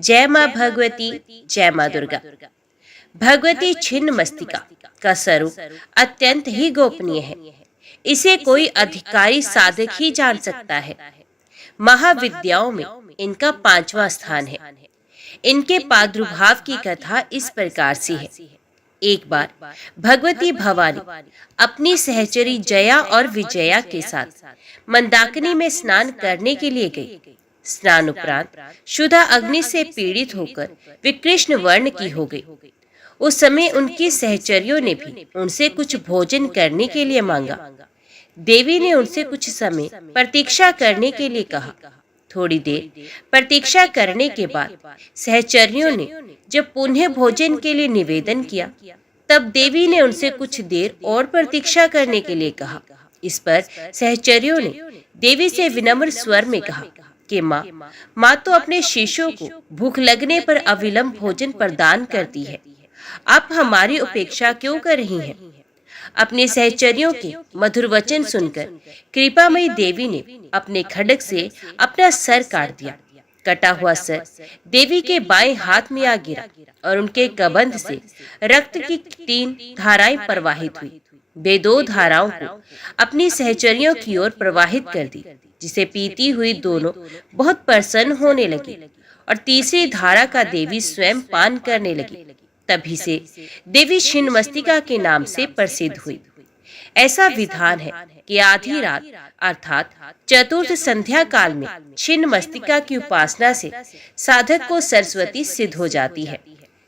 जय माँ भगवती, जय माँ दुर्गा। भगवती छिन्न मस्तिका का स्वरूप अत्यंत ही गोपनीय है। इसे कोई अधिकारी साधक ही जान सकता है। महाविद्याओं में इनका 5वां स्थान है। इनके प्रादुर्भाव की कथा इस प्रकार से है। एक बार भगवती भवानी अपनी सहचरी जया और विजया के साथ मंदाकिनी में स्नान करने के लिए गई। स्नान उपरांत क्षुधा अग्नि से पीड़ित होकर वे कृष्ण वर्ण की हो गई। उस समय उनकी सहचरियों ने भी उनसे कुछ भोजन करने के लिए मांगा। देवी ने उनसे कुछ समय प्रतीक्षा करने के लिए कहा। थोड़ी देर प्रतीक्षा करने के बाद सहचरियों ने जब पुनः भोजन के लिए निवेदन किया, तब देवी ने उनसे कुछ देर और प्रतीक्षा करने के लिए कहा। इस पर सहचरियों ने देवी से विनम्र स्वर में कहा कि माँ तो अपने शिष्यों को भूख लगने पर अविलंब भोजन प्रदान करती है। आप हमारी उपेक्षा क्यों कर रही हैं? अपने सहचरियों के मधुर वचन सुनकर कृपामयी देवी ने अपने खड्ग से अपना सर काट दिया। कटा हुआ सर देवी के बाएं हाथ में आ गिरा और उनके कबंध से रक्त की 3 धाराएं प्रवाहित हुई। वे 2 धाराओं को अपनी सहचरियों की ओर प्रवाहित कर दी, जिसे पीती हुई दोनों बहुत प्रसन्न होने लगी और तीसरी धारा का देवी स्वयं पान करने लगी। तभी से देवी छिन्नमस्तिका के नाम से प्रसिद्ध हुई। ऐसा विधान है कि आधी रात अर्थात चतुर्थ संध्या काल में छिन्नमस्तिका की उपासना से साधक को सरस्वती सिद्ध हो जाती है।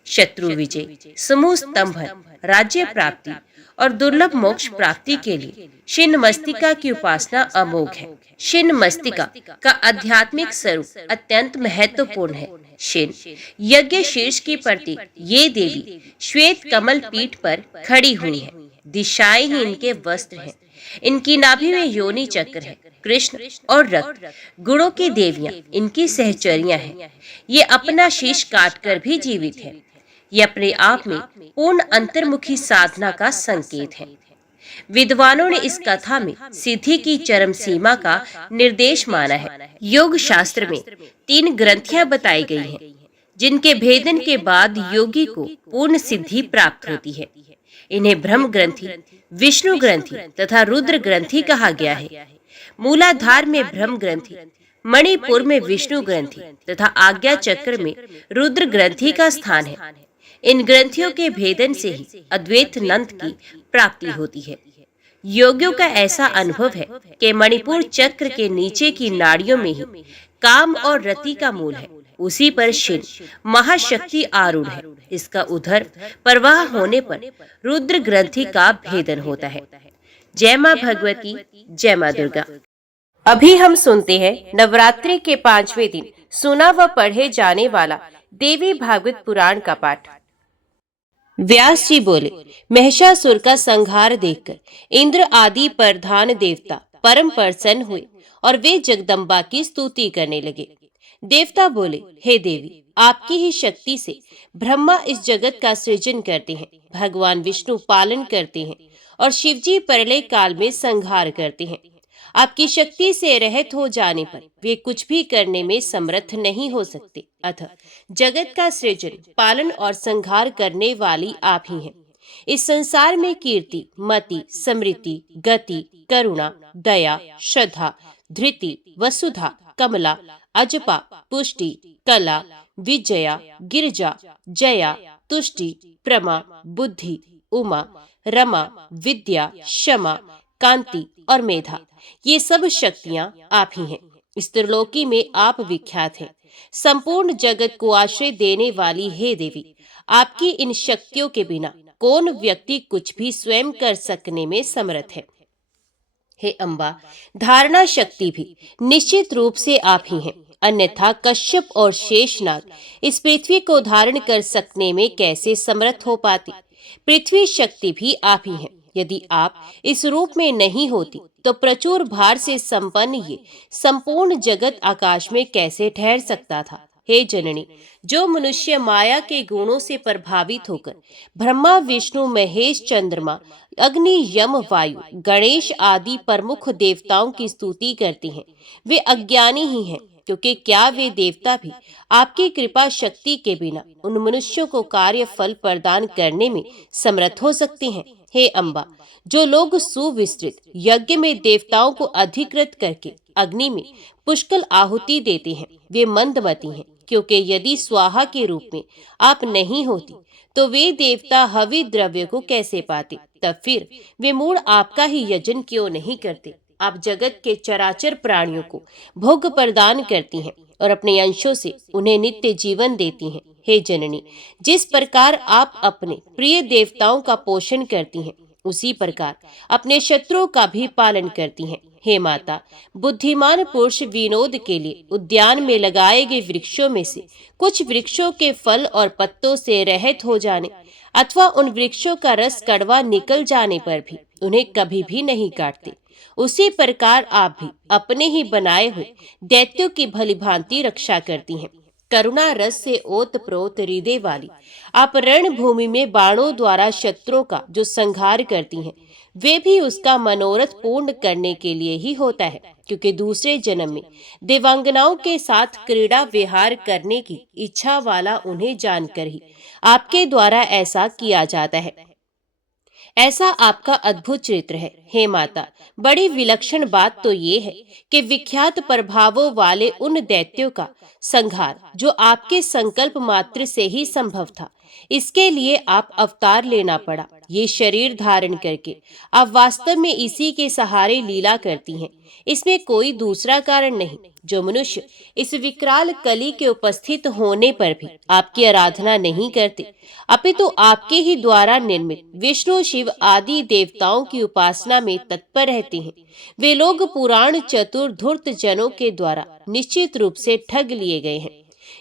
शत्रु विजय, समूह स्तंभन, राज्य प्राप्ति और दुर्लभ मोक्ष प्राप्ति के लिए छिन्नमस्तिका की उपासना अमोघ है। छिन्नमस्तिका का आध्यात्मिक स्वरूप अत्यंत महत्वपूर्ण है। छिन्न यज्ञ शीर्ष की प्रतीक ये देवी श्वेत कमल पीठ पर खड़ी हुई है। दिशाएं ही इनके वस्त्र हैं। इनकी नाभि में योनि चक्र है। कृष्ण और रक्त गुणों की देवियां इनकी सहचरियां हैं। ये अपना शीश काटकर भी जीवित है। ये अपने आप में पूर्ण अंतर्मुखी साधना का संकेत है। विद्वानों ने इस कथा में सिद्धि की चरम सीमा का निर्देश माना है। योग शास्त्र में 3 ग्रंथियां बताई गई हैं, जिनके भेदन के बाद योगी को पूर्ण सिद्धि प्राप्त होती है। इन्हें ब्रह्म ग्रंथि, विष्णु ग्रंथि तथा रुद्र ग्रंथि कहा गया है। मूलाधार में ब्रह्म ग्रंथि, मणिपुर में विष्णु ग्रंथि तथा आज्ञा चक्र में रुद्र ग्रंथि का स्थान है। इन ग्रंथियों के भेदन से ही अद्वैत नंद की प्राप्ति होती है। योगियों का ऐसा अनुभव है कि मणिपुर चक्र के नीचे की नाड़ियों में ही काम और रति का मूल है। उसी पर छिन्न महाशक्ति आरूढ़ है। इसका उधर प्रवाह होने पर रुद्र ग्रंथि का भेदन होता है। जय माँ भगवती, जय माँ दुर्गा। अभी हम सुनते हैं नवरात्रि के 5वें दिन सुना व पढ़े जाने वाला देवी भागवत पुराण का पाठ। व्यास जी बोले, महिषासुर का संहार देखकर इंद्र आदि प्रधान देवता परम प्रसन्न हुए और वे जगदम्बा की स्तुति करने लगे। देवता बोले, हे देवी, आपकी ही शक्ति से ब्रह्मा इस जगत का सृजन करते हैं, भगवान विष्णु पालन करते हैं और शिवजी प्रलय काल में संहार करते हैं। आपकी शक्ति से रहित हो जाने पर वे कुछ भी करने में समर्थ नहीं हो सकते। अतः जगत का सृजन, पालन और संहार करने वाली आप ही हैं। इस संसार में कीर्ति, मति, समृद्धि, गति, करुणा, दया, श्रद्धा, धृति, वसुधा, कमला, अजपा, पुष्टि, कला, विजया, गिरजा, जया, तुष्टि, प्रमा, बुद्धि, उमा, रमा, विद्या, क्षमा, कांति और मेधा, ये सब शक्तियां आप ही हैं। इस त्रिलोकी में आप विख्यात हैं। संपूर्ण जगत को आश्रय देने वाली हे देवी, आपकी इन शक्तियों के बिना कौन व्यक्ति कुछ भी स्वयं कर सकने में समर्थ है। हे अम्बा, धारणा शक्ति भी निश्चित रूप से आप ही हैं, अन्यथा कश्यप और शेषनाग इस पृथ्वी को धारण कर सकने में कैसे समर्थ हो पाती। पृथ्वी शक्ति भी आप ही हैं। यदि आप इस रूप में नहीं होती तो प्रचुर भार से संपन्न ये संपूर्ण जगत आकाश में कैसे ठहर सकता था। हे जननी, जो मनुष्य माया के गुणों से प्रभावित होकर ब्रह्मा, विष्णु, महेश, चंद्रमा, अग्नि, यम, वायु, गणेश आदि प्रमुख देवताओं की स्तुति करती हैं, वे अज्ञानी ही हैं। क्योंकि क्या वे देवता भी आपकी कृपा शक्ति के बिना उन मनुष्यों को कार्य फल प्रदान करने में समर्थ हो सकते हैं? हे अम्बा, जो लोग सुविस्तृत यज्ञ में देवताओं को अधिकृत करके अग्नि में पुष्कल आहुति देते हैं, वे मंदमती हैं, क्योंकि यदि स्वाहा के रूप में आप नहीं होती तो वे देवता हवि द्रव्य को कैसे पाते? तब फिर वे मूढ़ आपका ही यजन क्यों नहीं करते? आप जगत के चराचर प्राणियों को भोग प्रदान करती हैं और अपने अंशों से उन्हें नित्य जीवन देती हैं। हे जननी, जिस प्रकार आप अपने प्रिय देवताओं का पोषण करती हैं, उसी प्रकार अपने शत्रुओं का भी पालन करती हैं। हे माता, बुद्धिमान पुरुष विनोद के लिए उद्यान में लगाए गए वृक्षों में से कुछ वृक्षों के फल और पत्तों से रहित हो जाने अथवा उन वृक्षों का रस कड़वा निकल जाने पर भी उन्हें कभी भी नहीं काटते, उसी प्रकार आप भी अपने ही बनाए हुए दैत्यों की भलीभांति रक्षा करती हैं। करुणा रस से ओत प्रोत हृदय वाली आप रणभूमि में बाणों द्वारा शत्रुओं का जो संहार करती हैं, वे भी उसका मनोरथ पूर्ण करने के लिए ही होता है, क्योंकि दूसरे जन्म में देवांगनाओं के साथ क्रीड़ा विहार करने की इच्छा वाला उन्हें जानकर ही आपके द्वारा ऐसा किया जाता है। ऐसा आपका अद्भुत चरित्र है। हे माता, बड़ी विलक्षण बात तो ये है कि विख्यात प्रभावों वाले उन दैत्यों का संहार जो आपके संकल्प मात्र से ही संभव था, इसके लिए आप अवतार लेना पड़ा। ये शरीर धारण करके आप वास्तव में इसी के सहारे लीला करती हैं, इसमें कोई दूसरा कारण नहीं। जो मनुष्य इस विकराल कली के उपस्थित होने पर भी आपकी आराधना नहीं करते, अपितु आपके ही द्वारा निर्मित विष्णु शिव आदि देवताओं की उपासना में तत्पर रहते हैं, वे लोग पुराण चतुर धूर्त जनों के द्वारा निश्चित रूप से ठग लिए गए हैं।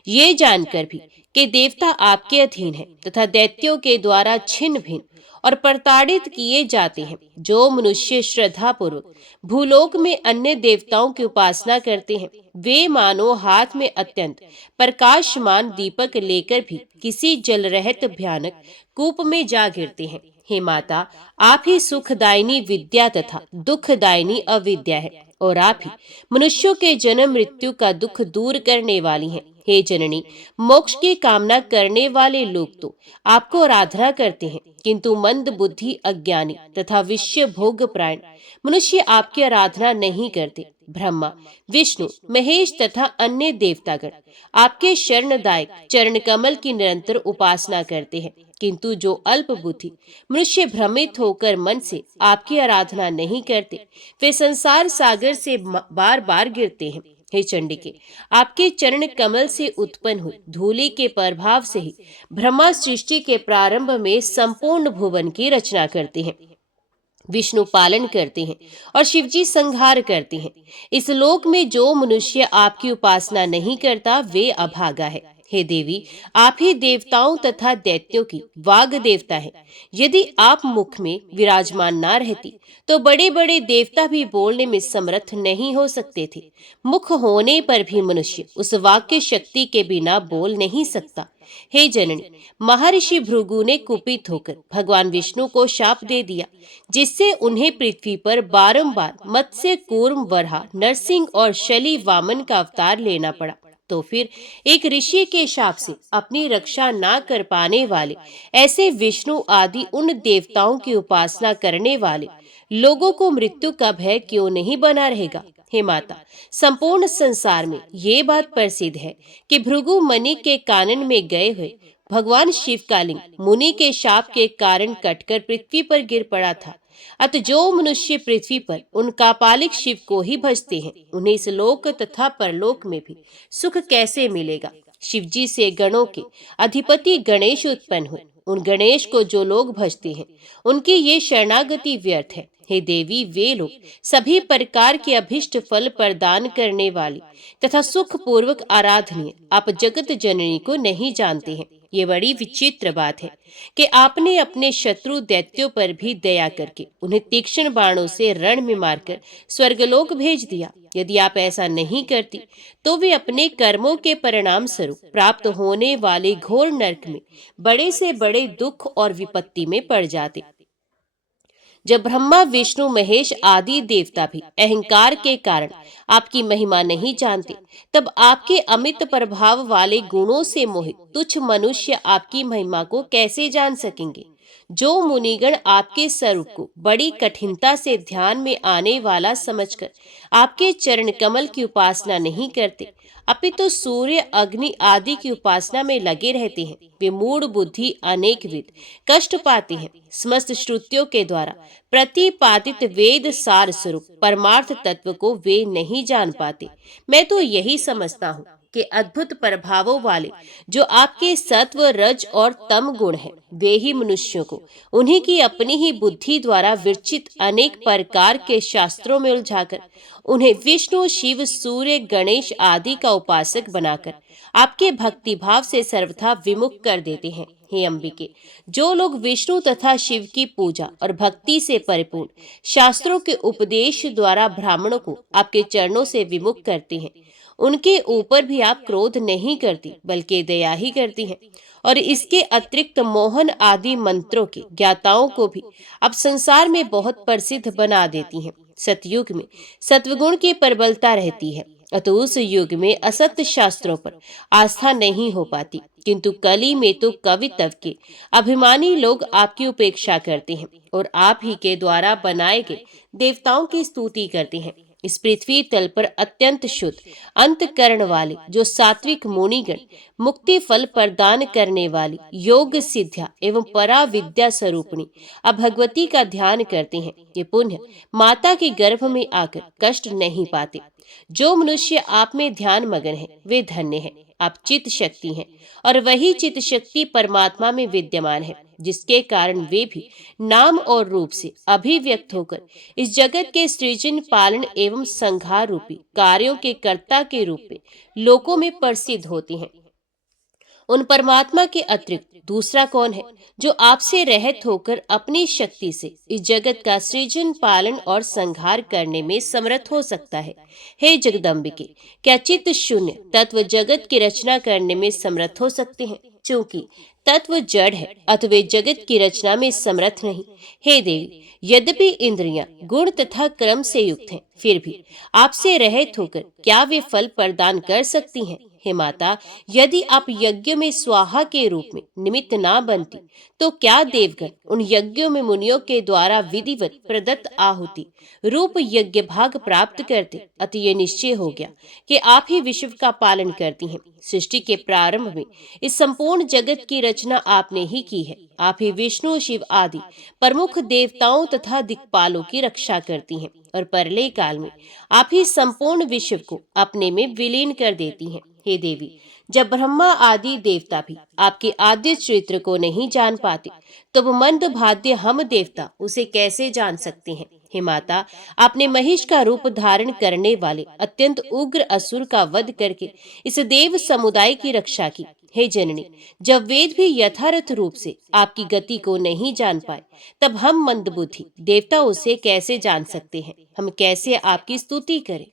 ये जानकर भी कि देवता आपके अधीन है तथा दैत्यों के द्वारा छिन्न भिन्न और प्रताड़ित किए जाते हैं, जो मनुष्य श्रद्धा पूर्वक भूलोक में अन्य देवताओं की उपासना करते हैं, वे मानो हाथ में अत्यंत प्रकाशमान दीपक लेकर भी किसी जल रहित भयानक कूप में जा गिरते हैं। हे माता, आप ही सुखदायिनी विद्या तथा दुखदायिनी अविद्या है और आप ही मनुष्यों के जन्म मृत्यु का दुख दूर करने वाली हैं। हे जननी, मोक्ष की कामना करने वाले लोग तो आपको आराधना करते हैं, किंतु मंद बुद्धि अज्ञानी तथा विषय भोग प्राण मनुष्य आपकी आराधना नहीं करते। ब्रह्मा, विष्णु, महेश तथा अन्य देवतागण आपके शरणदायक चरण कमल की निरंतर उपासना करते हैं, किंतु जो अल्प बुद्धि मनुष्य भ्रमित होकर मन से आपकी आराधना नहीं करते, वे संसार सागर से बार बार गिरते हैं। हे चंडिके, आपके चरण कमल से उत्पन्न हुई धूलि के प्रभाव से ही ब्रह्मा सृष्टि के प्रारंभ में संपूर्ण भुवन की रचना करते हैं, विष्णु पालन करते हैं और शिवजी संहार करते हैं। इस लोक में जो मनुष्य आपकी उपासना नहीं करता, वे अभागा है। हे देवी, आप ही देवताओं तथा दैत्यों की वाग देवता है। यदि आप मुख में विराजमान ना रहती तो बड़े बड़े देवता भी बोलने में समर्थ नहीं हो सकते थे। मुख होने पर भी मनुष्य उस वाक्य शक्ति के बिना बोल नहीं सकता। हे जननी, महर्षि भृगु ने कुपित होकर भगवान विष्णु को शाप दे दिया, जिससे उन्हें पृथ्वी पर बारंबार मत्स्य, कूर्म, वराह, नरसिंह और शली वामन का अवतार लेना पड़ा। तो फिर एक ऋषि के शाप से अपनी रक्षा ना कर पाने वाले ऐसे विष्णु आदि उन देवताओं की उपासना करने वाले लोगों को मृत्यु का भय क्यों नहीं बना रहेगा? हे माता, संपूर्ण संसार में ये बात प्रसिद्ध है कि भृगु मुनि के कानन में गए हुए भगवान शिव का लिंग मुनि के शाप के कारण कटकर पृथ्वी पर गिर पड़ा था। अतः जो मनुष्य पृथ्वी पर उन कापालिक शिव को ही भजते हैं, उन्हें इस लोक तथा परलोक में भी सुख कैसे मिलेगा? शिवजी से गणों के अधिपति गणेश उत्पन्न हुए। उन गणेश को जो लोग भजते हैं, उनकी ये शरणागति व्यर्थ है। हे देवी, वे लोग सभी प्रकार के अभिष्ट फल प्रदान करने वाली तथा सुख पूर्वक आराधनीय आप जगत जननी को नहीं जानते हैं। ये बड़ी विचित्र बात है कि आपने अपने शत्रु दैत्यों पर भी दया करके उन्हें तीक्ष्ण बाणों से रण में मारकर स्वर्गलोक भेज दिया। यदि आप ऐसा नहीं करती तो वे अपने कर्मों के परिणाम स्वरूप प्राप्त होने वाले घोर नरक में बड़े से बड़े दुख और विपत्ति में पड़ जाते। जब ब्रह्मा विष्णु महेश आदि देवता भी अहंकार के कारण आपकी महिमा नहीं जानते, तब आपके अमित प्रभाव वाले गुणों से मोहित तुच्छ मनुष्य आपकी महिमा को कैसे जान सकेंगे। जो मुनिगण आपके स्वरूप को बड़ी कठिनता से ध्यान में आने वाला समझकर आपके चरण कमल की उपासना नहीं करते, अपितु सूर्य अग्नि आदि की उपासना में लगे रहते हैं, वे मूढ़ बुद्धि अनेक विध कष्ट पाते हैं। समस्त श्रुतियों के द्वारा प्रतिपादित वेद सार स्वरूप परमार्थ तत्व को वे नहीं जान पाते। मैं तो यही समझता हूँ कि अद्भुत प्रभावों वाले जो आपके सत्व रज और तम गुण हैं, वे ही मनुष्यों को उन्हीं की अपनी ही बुद्धि द्वारा विरचित अनेक प्रकार के शास्त्रों में उलझाकर उन्हें विष्णु शिव सूर्य गणेश आदि का उपासक बनाकर आपके भक्ति भाव से सर्वथा विमुख कर देते हैं। हे अंबिके, जो लोग विष्णु तथा शिव की पूजा और भक्ति से परिपूर्ण शास्त्रों के उपदेश द्वारा ब्राह्मणों को आपके चरणों से विमुख करते हैं, उनके ऊपर भी आप क्रोध नहीं करती बल्कि दया ही करती हैं। और इसके अतिरिक्त मोहन आदि मंत्रों के ज्ञाताओं को भी अब संसार में बहुत प्रसिद्ध बना देती हैं। सतयुग में सत्वगुण की प्रबलता रहती है, अतः उस युग में असत्य शास्त्रों पर आस्था नहीं हो पाती, किंतु कली में तो कवित्व के अभिमानी लोग आपकी उपेक्षा करते हैं और आप ही के द्वारा बनाए गए देवताओं की स्तुति करते हैं। इस पृथ्वी तल पर अत्यंत शुद्ध अंतकरण वाले जो सात्विक मुनिगण मुक्ति फल प्रदान करने वाली योग सिद्ध्या एवं परा विद्या स्वरूपिणी अब भगवती का ध्यान करते हैं, ये पुण्य माता के गर्भ में आकर कष्ट नहीं पाते। जो मनुष्य आप में ध्यान मगन है वे धन्य है। आप चित्त शक्ति हैं और वही चित्त शक्ति परमात्मा में विद्यमान है, जिसके कारण वे भी नाम और रूप से अभिव्यक्त होकर इस जगत के सृजन पालन एवं संहार रूपी कार्यों के कर्ता के रूप में लोकों में प्रसिद्ध होते हैं। उन परमात्मा के अतिरिक्त दूसरा कौन है जो आपसे रहित होकर अपनी शक्ति से इस जगत का सृजन पालन और संहार करने में समर्थ हो सकता है। हे जगदम्बिके, क्या चित्त शून्य तत्व जगत की रचना करने में समर्थ हो सकते हैं? चूंकि तत्व जड़ है अतः वे जगत की रचना में समर्थ नहीं। हे देवी, यद्यपि इंद्रियां गुण तथा क्रम से युक्त हैं, फिर भी आपसे रहित होकर क्या वे फल प्रदान कर सकती हैं? हे माता, यदि आप यज्ञ में स्वाहा के रूप में निमित्त ना बनती, तो क्या देवगण उन यज्ञों में मुनियों के द्वारा विधिवत प्रदत्त आहुति रूप यज्ञ भाग प्राप्त करते। अतः ये निश्चय हो गया कि आप ही विश्व का पालन करती हैं। सृष्टि के प्रारंभ में इस संपूर्ण जगत की रचना आपने ही की है। आप ही विष्णु शिव आदि प्रमुख देवताओं तथा दिक्पालों की रक्षा करती हैं और प्रलय काल में आप ही संपूर्ण विश्व को अपने में विलीन कर देती हैं। हे देवी, जब ब्रह्मा आदि देवता भी आपके आद्य चरित्र को नहीं जान पाते, तो वो मंद भाग्य हम देवता उसे कैसे जान सकते हैं? हे माता, आपने महिष का रूप धारण करने वाले अत्यंत उग्र असुर का वध करके इस देव समुदाय की रक्षा की। हे जननी, जब वेद भी यथार्थ रूप से आपकी गति को नहीं जान पाए, तब हम मंदबुद्धि देवता उसे कैसे जान सकते हैं? हम कैसे आपकी स्तुति करें?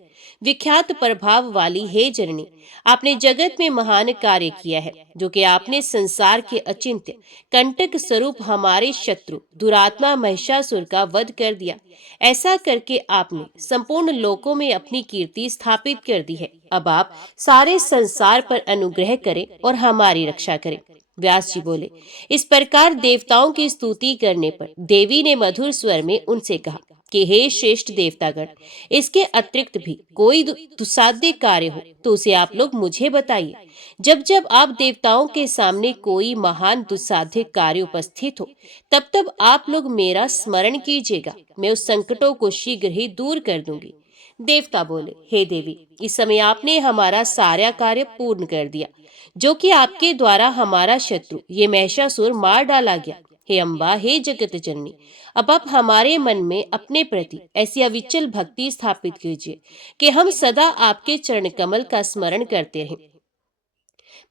विख्यात प्रभाव वाली हे जननी, आपने जगत में महान कार्य किया है, जो कि आपने संसार के अचिंत्य कंटक स्वरूप हमारे शत्रु दुरात्मा महिषासुर का वध कर दिया। ऐसा करके आपने संपूर्ण लोकों में अपनी कीर्ति स्थापित कर दी है। अब आप सारे संसार पर अनुग्रह करें और हमारी रक्षा करें। व्यास जी बोले, इस प्रकार देवताओं की स्तुति करने पर देवी ने मधुर स्वर में उनसे कहा कि हे श्रेष्ठ देवतागण, इसके अतिरिक्त भी कोई दुस्साध्य कार्य हो तो उसे आप लोग मुझे बताइए। जब जब आप देवताओं के सामने कोई महान दुस्साध्य कार्य उपस्थित हो, तब तब आप लोग मेरा स्मरण कीजिएगा, मैं उस संकटों को शीघ्र ही दूर कर दूंगी। देवता बोले, हे देवी, इस समय आपने हमारा सारा कार्य पूर्ण कर दिया, जो कि आपके द्वारा हमारा शत्रु ये महिषासुर मार डाला गया। हे अम्बा, हे जगत जननी, अब आप हमारे मन में अपने प्रति ऐसी अविचल भक्ति स्थापित कीजिए कि हम सदा आपके चरण कमल का स्मरण करते रहें।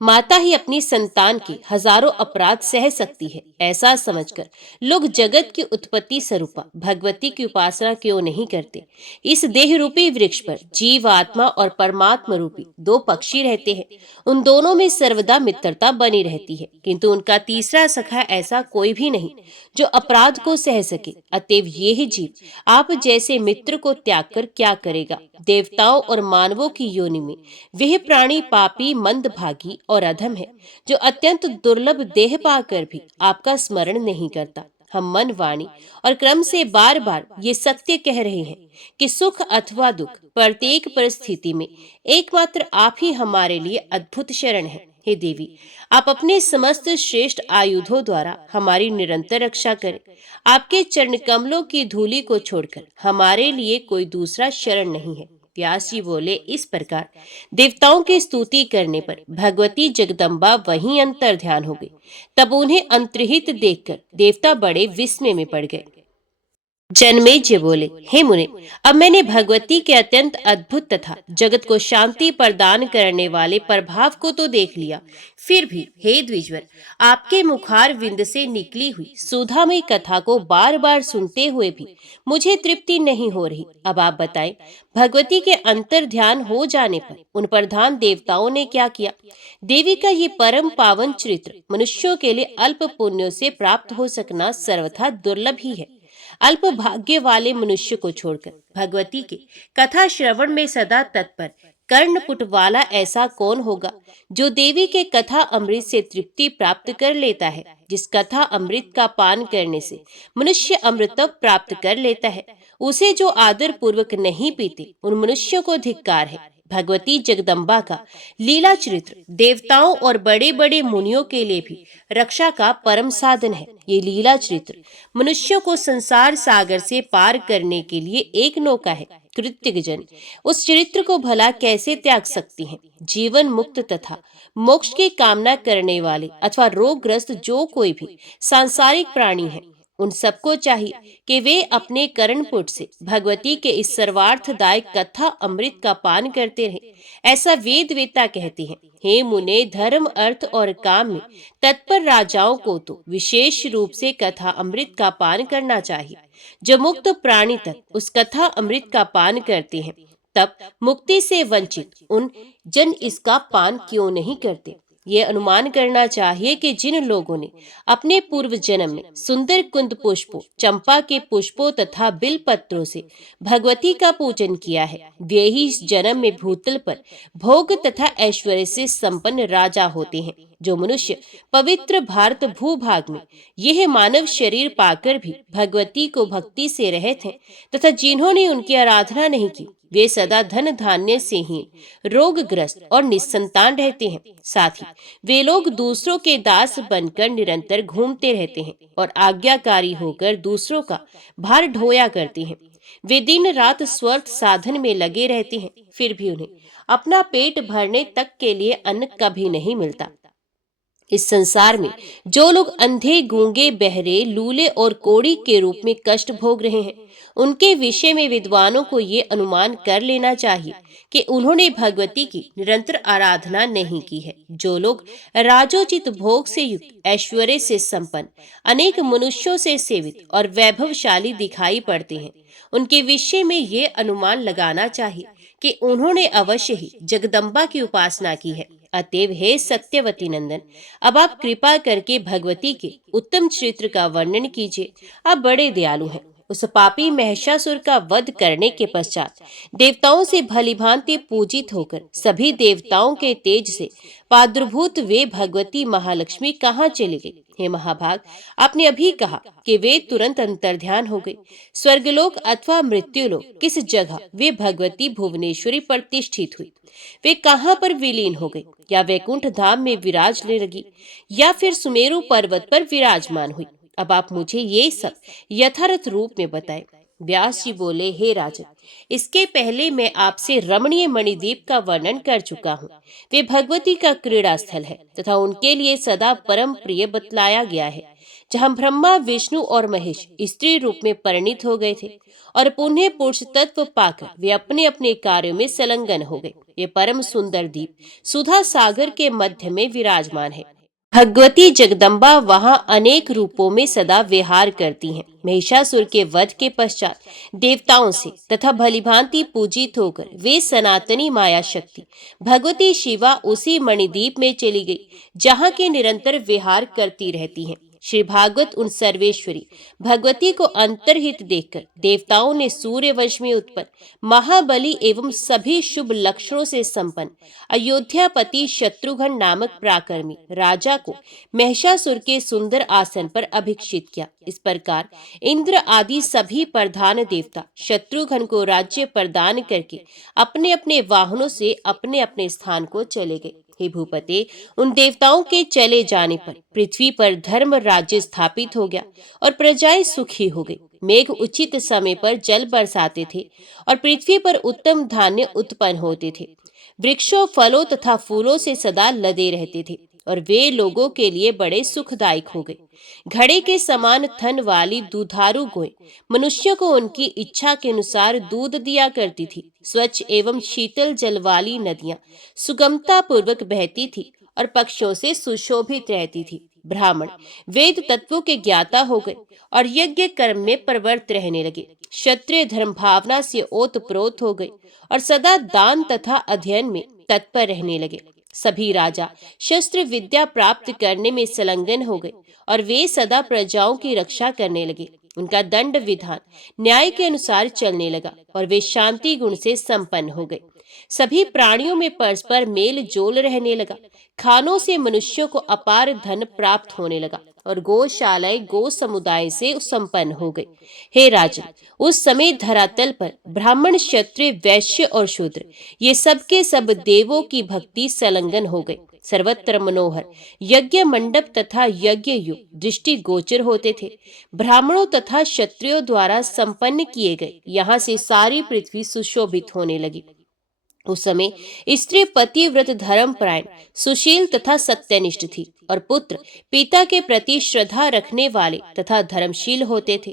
माता ही अपनी संतान के हजारों अपराध सह सकती है, ऐसा समझकर लोग जगत की उत्पत्ति स्वरूपा भगवती की उपासना क्यों नहीं करते। इस देह रूपी वृक्ष पर जीव आत्मा और परमात्मा रूपी दो पक्षी रहते हैं। उन दोनों में सर्वदा मित्रता बनी रहती है, किंतु उनका तीसरा सखा ऐसा कोई भी नहीं जो अपराध को सह सके। अतएव ये ही जीव आप जैसे मित्र को त्याग कर क्या करेगा। देवताओं और मानवों की योनि में वह प्राणी पापी, मंदभागी और अधम है जो अत्यंत दुर्लभ देह पाकर भी आपका स्मरण नहीं करता। हम मन, वाणी और क्रम से बार बार ये सत्य कह रहे हैं कि सुख अथवा दुख प्रत्येक परिस्थिति में एकमात्र आप ही हमारे लिए अद्भुत शरण है। हे देवी, आप अपने समस्त श्रेष्ठ आयुधों द्वारा हमारी निरंतर रक्षा करें। आपके चरण कमलों की धूलि को छोड़कर हमारे लिए कोई दूसरा शरण नहीं है। व्यास जी बोले, इस प्रकार देवताओं की स्तुति करने पर भगवती जगदम्बा वहीं अंतर ध्यान हो गई। तब उन्हें अंतर्हित देखकर देवता बड़े विस्मय में पड़ गए। जनमेजय बोले, हे मुने, अब मैंने भगवती के अत्यंत अद्भुत तथा जगत को शांति प्रदान करने वाले प्रभाव को तो देख लिया, फिर भी हे द्विजवर, आपके मुखार विंद से निकली हुई सुधामयी कथा को बार बार सुनते हुए भी मुझे तृप्ति नहीं हो रही। अब आप बताएं, भगवती के अंतर ध्यान हो जाने पर उन प्रधान देवताओं ने क्या किया। देवी का ये परम पावन चरित्र मनुष्यों के लिए अल्प पुण्यों से प्राप्त हो सकना सर्वथा दुर्लभ ही है। अल्प भाग्य वाले मनुष्य को छोड़कर भगवती के कथा श्रवण में सदा तत्पर कर्णपुट वाला ऐसा कौन होगा जो देवी के कथा अमृत से तृप्ति प्राप्त कर लेता है। जिस कथा अमृत का पान करने से मनुष्य अमृत प्राप्त कर लेता है, उसे जो आदर पूर्वक नहीं पीते, उन मनुष्यों को धिक्कार है। भगवती जगदम्बा का लीला चरित्र देवताओं और बड़े बड़े मुनियों के लिए भी रक्षा का परम साधन है। ये लीला चरित्र मनुष्यों को संसार सागर से पार करने के लिए एक नौका है। कृत्यक जन उस चरित्र को भला कैसे त्याग सकती हैं। जीवन मुक्त तथा मोक्ष की कामना करने वाले अथवा रोगग्रस्त जो कोई भी सांसारिक प्राणी है, उन सबको चाहिए कि वे अपने कर्णपुट से भगवती के इस सर्वार्थदायक कथा अमृत का पान करते रहे। ऐसा वेद वेता कहते हैं। हे मुने, धर्म, अर्थ और काम में तत्पर राजाओं को तो विशेष रूप से कथा अमृत का पान करना चाहिए। जो मुक्त प्राणी तक उस कथा अमृत का पान करते हैं, तब मुक्ति से वंचित उन जन इसका पान क्यों नहीं करते। ये अनुमान करना चाहिए कि जिन लोगों ने अपने पूर्व जन्म में सुंदर कुंद पुष्पों, चंपा के पुष्पों तथा बिल पत्रों से भगवती का पूजन किया है, वे ही इस जन्म में भूतल पर भोग तथा ऐश्वर्य से संपन्न राजा होते हैं। जो मनुष्य पवित्र भारत भूभाग में यह मानव शरीर पाकर भी भगवती को भक्ति से रहित हैं तथा जिन्होंने उनकी आराधना नहीं की, वे सदा धन धान्य से ही रोगग्रस्त और निस्संतान रहते हैं। साथ ही वे लोग दूसरों के दास बनकर निरंतर घूमते रहते हैं और आज्ञाकारी होकर दूसरों का भार ढोया करते हैं। वे दिन रात स्वार्थ साधन में लगे रहते हैं, फिर भी उन्हें अपना पेट भरने तक के लिए अन्न कभी नहीं मिलता। इस संसार में जो लोग अंधे, गूंगे, बहरे, लूले और कोड़ी के रूप में कष्ट भोग रहे हैं, उनके विषय में विद्वानों को ये अनुमान कर लेना चाहिए कि उन्होंने भगवती की निरंतर आराधना नहीं की है। जो लोग राजोचित भोग से युक्त, ऐश्वर्य से संपन्न, अनेक मनुष्यों से सेवित और वैभवशाली दिखाई पड़ते हैं, उनके विषय में ये अनुमान लगाना चाहिए कि उन्होंने अवश्य ही जगदम्बा की उपासना की है। अतएव हे सत्यवती नंदन, अब आप कृपा करके भगवती के उत्तम चरित्र का वर्णन कीजिए। आप बड़े दयालु हैं। उस पापी महिषासुर का वध करने के पश्चात देवताओं से भलीभांति पूजित होकर सभी देवताओं के तेज से प्रादुर्भूत वे भगवती महालक्ष्मी कहाँ चली गई। हे महाभाग, आपने अभी कहा कि वे तुरंत अंतर्ध्यान हो गई। स्वर्गलोक अथवा मृत्युलोक किस जगह वे भगवती भुवनेश्वरी प्रतिष्ठित हुई, वे कहाँ पर विलीन हो गई, या वैकुंठ धाम में विराजने लगी, या फिर सुमेरु पर्वत पर विराजमान हुई। अब आप मुझे ये सब यथार्थ रूप में बताएं। व्यास जी बोले, हे राजन, इसके पहले मैं आपसे रमणीय मणिद्वीप का वर्णन कर चुका हूँ। वे भगवती का क्रीड़ा स्थल है तथा उनके लिए सदा परम प्रिय बतलाया गया है। जहां ब्रह्मा, विष्णु और महेश स्त्री रूप में परिणित हो गए थे और पुण्य पुरुष तत्व पाकर वे अपने अपने कार्यों में संलग्न हो गए। ये परम सुंदर दीप सुधा सागर के मध्य में विराजमान है। भगवती जगदम्बा वहां अनेक रूपों में सदा विहार करती हैं। महिषासुर के वध के पश्चात देवताओं से तथा भलीभांति पूजित होकर वे सनातनी माया शक्ति भगवती शिवा उसी मणिद्वीप में चली गई, जहां के निरंतर विहार करती रहती हैं। श्री भागवत उन सर्वेश्वरी भगवती को अंतर्हित देखकर देवताओं ने सूर्य वंश में उत्पन्न महाबली एवं सभी शुभ लक्षणों से संपन्न अयोध्यापति शत्रुघ्न नामक पराक्रमी राजा को महिषासुर के सुंदर आसन पर अभिषिक्त किया। इस प्रकार इंद्र आदि सभी प्रधान देवता शत्रुघ्न को राज्य प्रदान करके अपने अपने वाहनों से अपने अपने स्थान को चले गए। हे भूपते, उन देवताओं के चले जाने पर पृथ्वी पर धर्म राज्य स्थापित हो गया और प्रजाएं सुखी हो गई। मेघ उचित समय पर जल बरसाते थे और पृथ्वी पर उत्तम धान्य उत्पन्न होते थे। वृक्षों, फलों तथा फूलों से सदा लदे रहते थे और वे लोगों के लिए बड़े सुखदायक हो गए। घड़े के समान थन वाली दुधारू गोएं मनुष्यों को उनकी इच्छा के अनुसार दूध दिया करती थी। स्वच्छ एवं शीतल जल वाली नदियां सुगमता पूर्वक बहती थी और पक्षियों से सुशोभित रहती थी। ब्राह्मण वेद तत्वों के ज्ञाता हो गए और यज्ञ कर्म में प्रवृत्त रहने लगे। क्षत्रिय धर्म भावना से ओतप्रोत हो गए और सदा दान तथा अध्ययन में तत्पर रहने लगे। सभी राजा शस्त्र विद्या प्राप्त करने में संलग्न हो गए और वे सदा प्रजाओं की रक्षा करने लगे। उनका दंड विधान न्याय के अनुसार चलने लगा और वे शांति गुण से संपन्न हो गए। सभी प्राणियों में परस्पर मेल जोल रहने लगा। खानों से मनुष्यों को अपार धन प्राप्त होने लगा और गौशालाएं गौ समुदाय से संपन्न हो गई। हे राजन, उस समय धरातल पर ब्राह्मण, क्षत्रिय, वैश्य और शूद्र ये सब के सब देवों की भक्ति संलग्न हो गई। सर्वत्र मनोहर यज्ञ मंडप तथा यज्ञ युग दृष्टि गोचर होते थे। ब्राह्मणों तथा क्षत्रियों द्वारा संपन्न किए गए यहाँ से सारी पृथ्वी सुशोभित होने लगी। उस समय स्त्री पतिव्रत, धर्मपरायण, सुशील तथा सत्यनिष्ठ थी और पुत्र पिता के प्रति श्रद्धा रखने वाले तथा धर्मशील होते थे।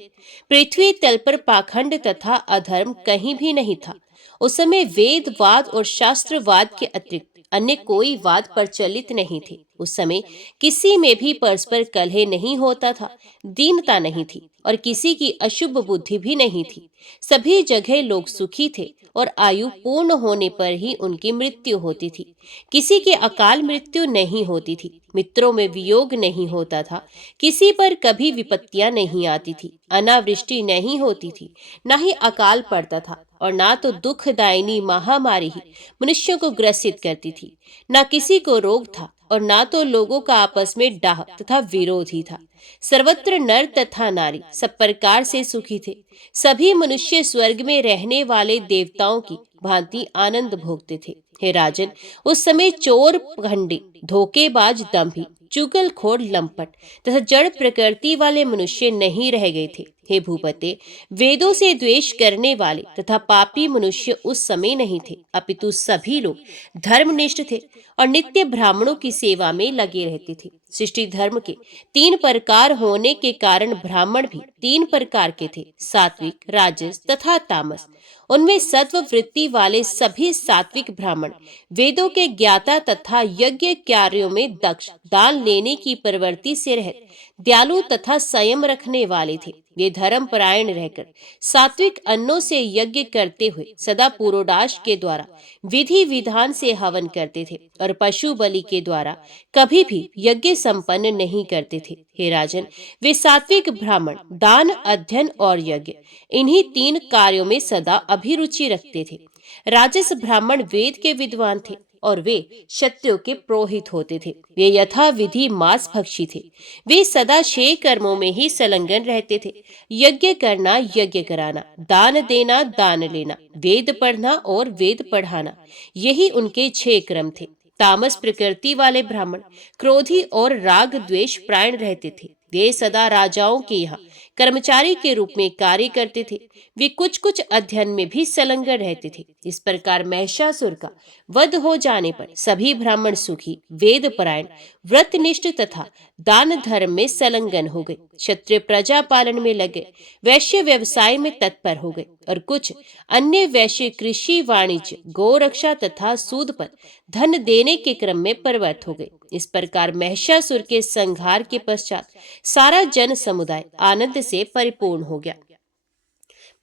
पृथ्वी तल पर पाखंड तथा अधर्म कहीं भी नहीं था। उस समय वेद वाद और शास्त्रवाद के अतिरिक्त अन्य कोई वाद प्रचलित नहीं थे। उस समय किसी में भी परस्पर कलह नहीं होता था, दीनता नहीं थी और किसी की अशुभ बुद्धि भी नहीं थी। सभी जगह लोग सुखी थे और आयु पूर्ण होने पर ही उनकी मृत्यु होती थी। किसी की अकाल मृत्यु नहीं होती थी। मित्रों में वियोग नहीं होता था। किसी पर कभी विपत्तियां नहीं आती थी। अनावृष्टि नहीं होती थी, न ही अकाल पड़ता था और ना तो दुखदायिनी महामारी ही मनुष्यों को ग्रसित करती थी। न किसी को रोग था और ना तो लोगों का आपस में डाह तथा विरोध ही था। सर्वत्र नर तथा नारी सब प्रकार से सुखी थे। सभी मनुष्य स्वर्ग में रहने वाले देवताओं की भांति आनंद भोगते थे। हे राजन, उस समय चोर, घंडी, धोखेबाज, दंभी, चुगलखोर, लंपट तथा जड़ प्रकृति वाले मनुष्य नहीं रह गए थे। हे भूपते, वेदों से द्वेष करने वाले तथा पापी मनुष्य उस समय नहीं थे, अपितु सभी लोग धर्मनिष्ठ थे और नित्य ब्राह्मणों की सेवा में लगे रहते थे। सृष्टि धर्म के 3 प्रकार होने के कारण ब्राह्मण भी 3 प्रकार के थे, सात्विक, राजस तथा तामस। उनमें सत्व वृत्ति वाले सभी सात्विक ब्राह्मण वेदों के ज्ञाता तथा यज्ञ कार्यों में दक्ष, दान लेने की प्रवृत्ति से रहित, दयालु तथा संयम रखने वाले थे। वे धर्म परायण रहकर सात्विक अन्नों से यज्ञ करते हुए सदा पुरोडाश के द्वारा विधि विधान से हवन करते थे और पशु बलि के द्वारा कभी भी यज्ञ संपन्न नहीं करते थे। हे राजन, वे सात्विक ब्राह्मण दान, अध्ययन और यज्ञ इन्हीं 3 कार्यों में सदा अभिरुचि रखते थे। राजस ब्राह्मण वेद के विद्वान थे और वे क्षत्रियों के पुरोहित होते थे। वे यथा विधि मांस भक्षी थे। वे सदा 6 कर्मों में ही संलग्न रहते थे। यज्ञ करना, यज्ञ कराना, दान देना, दान लेना, वेद पढ़ना और वेद पढ़ाना, यही उनके 6 क्रम थे। तामस प्रकृति वाले ब्राह्मण क्रोधी और राग द्वेष प्राण रहते थे। वे सदा राजाओं के यहाँ कर्मचारी के रूप में कार्य करते थे। वे कुछ कुछ अध्ययन में भी संलग्न रहते थे। इस प्रकार महिषासुर का वध हो जाने पर सभी ब्राह्मण सुखी, वेद परायण, व्रतनिष्ठ तथा दान धर्म में संलग्न हो गए। क्षत्रिय प्रजा पालन में लगे, वैश्य व्यवसाय में तत्पर हो गए और कुछ अन्य वैश्य कृषि, वाणिज्य, गौ रक्षा तथा सूद पर धन देने के क्रम में प्रवृत्त हो गए। इस प्रकार महिषासुर के संहार के पश्चात सारा जन समुदाय आनंद से परिपूर्ण हो गया।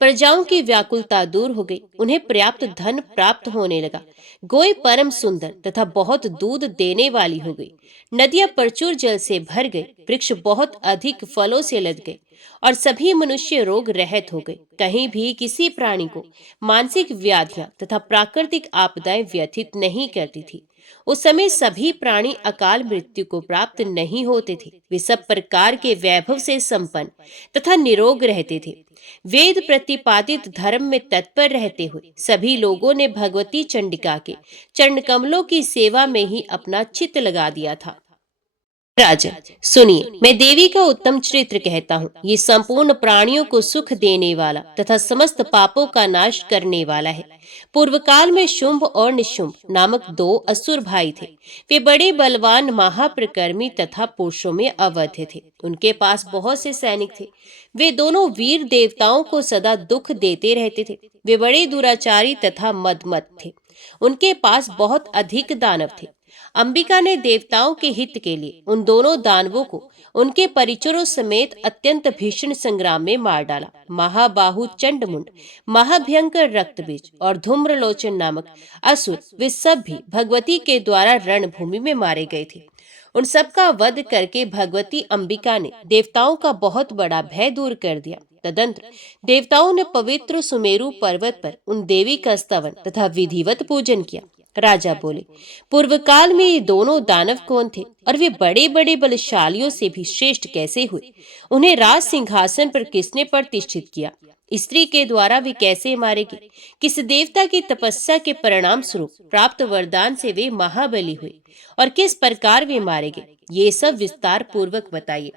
प्रजाओं की व्याकुलता दूर हो गई, उन्हें पर्याप्त धन प्राप्त होने लगा। गोई परम सुंदर तथा बहुत दूध देने वाली हो गई। नदियां प्रचुर जल से भर गई, वृक्ष बहुत अधिक फलों से लद गए और सभी मनुष्य रोग रहित हो गए। कहीं भी किसी प्राणी को मानसिक व्याधियां तथा प्राकृतिक आपदाएं व्यथित नहीं करती थी। उस समय सभी प्राणी अकाल मृत्यु को प्राप्त नहीं होते थे। वे सब प्रकार के वैभव से संपन्न तथा निरोग रहते थे। वेद प्रतिपादित धर्म में तत्पर रहते हुए सभी लोगों ने भगवती चंडिका के चरण कमलों की सेवा में ही अपना चित्त लगा दिया था। राजन, सुनिए, मैं देवी का उत्तम चरित्र कहता हूँ। ये संपूर्ण प्राणियों को सुख देने वाला तथा समस्त पापों का नाश करने वाला है। पूर्व काल में शुंभ और निशुंभ नामक दो असुर भाई थे। वे बड़े बलवान, महाप्रकर्मी तथा पुरुषों में अवध्य थे। उनके पास बहुत से सैनिक थे। वे दोनों वीर देवताओं को सदा दुख देते रहते थे। वे बड़े दुराचारी तथा मदमत थे। उनके पास बहुत अधिक दानव थे। अंबिका ने देवताओं के हित के लिए उन दोनों दानवों को उनके परिचरों समेत अत्यंत भीषण संग्राम में मार डाला। महाबाहु चंडमुंड, महाभयंकर रक्तबीज और धूम्रलोचन नामक असुर, वे सब भी भगवती के द्वारा रणभूमि में मारे गए थे। उन सबका वध करके भगवती अंबिका ने देवताओं का बहुत बड़ा भय दूर कर दिया। तदंतर देवताओं ने पवित्र सुमेरु पर्वत पर उन देवी का स्तवन तथा विधिवत पूजन किया। राजा बोले, पूर्व काल में ये दोनों दानव कौन थे और वे बड़े बड़े बलशालियों से भी श्रेष्ठ कैसे हुए? उन्हें राज सिंहासन पर किसने प्रतिष्ठित किया? स्त्री के द्वारा वे कैसे मारे गए? किस देवता की तपस्या के परिणाम स्वरूप प्राप्त वरदान से वे महाबली हुए और किस प्रकार वे मारे गए? ये सब विस्तार पूर्वक बताइए।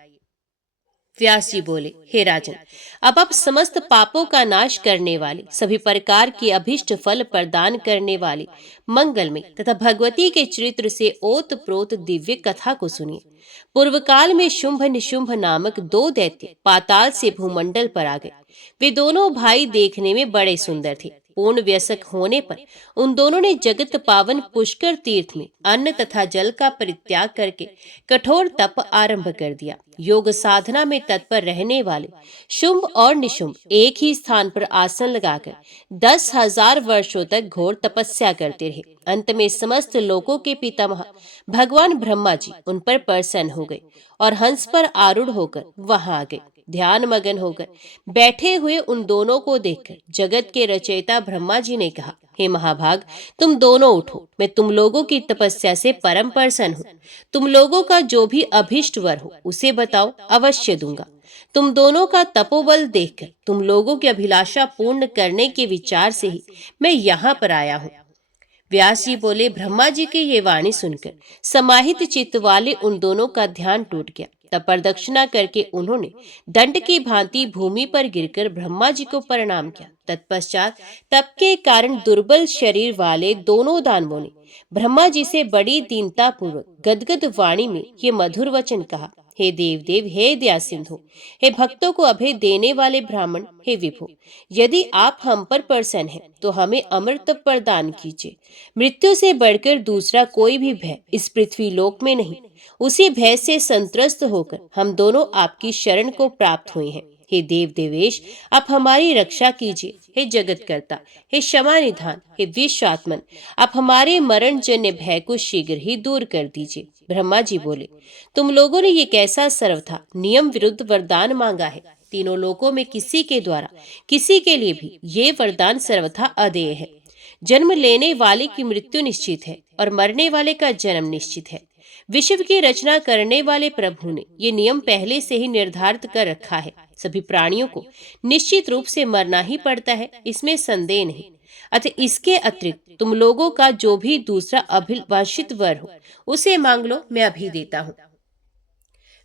व्यास जी बोले, हे राजन, अब आप समस्त पापों का नाश करने वाले, सभी प्रकार की अभिष्ट फल प्रदान करने वाले, मंगलमय तथा भगवती के चरित्र से ओत प्रोत दिव्य कथा को सुनिए। पूर्व काल में शुंभ निशुंभ नामक दो दैत्य पाताल से भूमंडल पर आ गए। वे दोनों भाई देखने में बड़े सुंदर थे। पूर्ण व्यसक होने पर उन दोनों ने जगत पावन पुष्कर तीर्थ में अन्न तथा जल का परित्याग करके कठोर तप आरंभ कर दिया। योग साधना में तत्पर रहने वाले शुंभ और निशुंभ एक ही स्थान पर आसन लगाकर 10,000 वर्षों तक घोर तपस्या करते रहे। अंत में समस्त लोकों के पितामह भगवान ब्रह्मा जी उन पर प्रसन्न हो गए और हंस पर आरूढ़ होकर वहां आ गए। ध्यान मगन होकर बैठे हुए उन दोनों को देखकर जगत के रचयिता ब्रह्मा जी ने कहा, हे महाभाग, तुम दोनों उठो, मैं तुम लोगों की तपस्या से परम प्रसन्न हूँ। तुम लोगों का जो भी अभिष्ट वर हो उसे बताओ, अवश्य दूंगा। तुम दोनों का तपोबल देखकर तुम लोगों की अभिलाषा पूर्ण करने के विचार से ही मैं यहाँ पर आया हूँ। व्यास जी बोले, ब्रह्मा जी की ये वाणी सुनकर समाहित चित्त वाले उन दोनों का ध्यान टूट गया। तब प्रदक्षिणा करके उन्होंने दंड की भांति भूमि पर गिरकर ब्रह्मा जी को प्रणाम किया। तत्पश्चात तप के कारण दुर्बल शरीर वाले दोनों दानवों ने ब्रह्मा जी से बड़ी दीनता पूर्वक गदगद वाणी में ये मधुर वचन कहा, हे देव, हे दया सिंधु, हे भक्तों को अभय देने वाले ब्राह्मण, हे विभो, यदि आप हम पर प्रसन्न हैं तो हमें अमृत प्रदान कीजिए। मृत्यु से बढ़कर दूसरा कोई भी भय इस पृथ्वी लोक में नहीं। उसी भय से संत्रस्त होकर हम दोनों आपकी शरण को प्राप्त हुए हैं। हे देव देवेश, आप हमारी रक्षा कीजिए। हे जगत कर्ता, हे क्षमा निधान, हे विश्वात्मन, आप हमारे मरण जन्य भय को शीघ्र ही दूर कर दीजिए। ब्रह्मा जी बोले, तुम लोगों ने ये कैसा सर्वथा नियम विरुद्ध वरदान मांगा है? तीनों लोकों में किसी के द्वारा किसी के लिए भी ये वरदान सर्वथा अदेय है। जन्म लेने वाले की मृत्यु निश्चित है और मरने वाले का जन्म निश्चित है। विश्व की रचना करने वाले प्रभु ने ये नियम पहले से ही निर्धारित कर रखा है। सभी प्राणियों को निश्चित रूप से मरना ही पड़ता है, इसमें संदेह नहीं। अतः इसके अतिरिक्त तुम लोगों का जो भी दूसरा अभिलाषित वर हो उसे मांग लो, मैं अभी देता हूँ।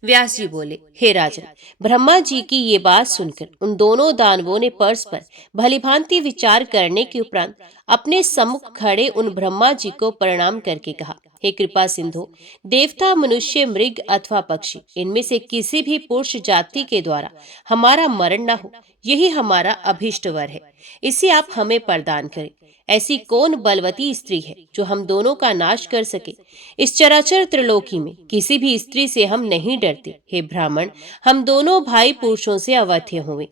व्यास जी बोले, हे राजन, ब्रह्मा जी की ये बात सुनकर उन दोनों दानवों ने परस्पर भलीभांति विचार करने के उपरांत अपने सम्मुख खड़े उन ब्रह्मा जी को प्रणाम करके कहा, हे कृपा सिंधु, देवता, मनुष्य, मृग अथवा पक्षी, इनमें से किसी भी पुरुष जाति के द्वारा हमारा मरण न हो, यही हमारा अभीष्ट वर है। इसे आप हमें प्रदान करें। ऐसी कौन बलवती स्त्री है जो हम दोनों का नाश कर सके? इस चराचर त्रिलोकी में किसी भी स्त्री से हम नहीं डरते। हे ब्राह्मण, हम दोनों भाई पुरुषों से अवध्य हुए।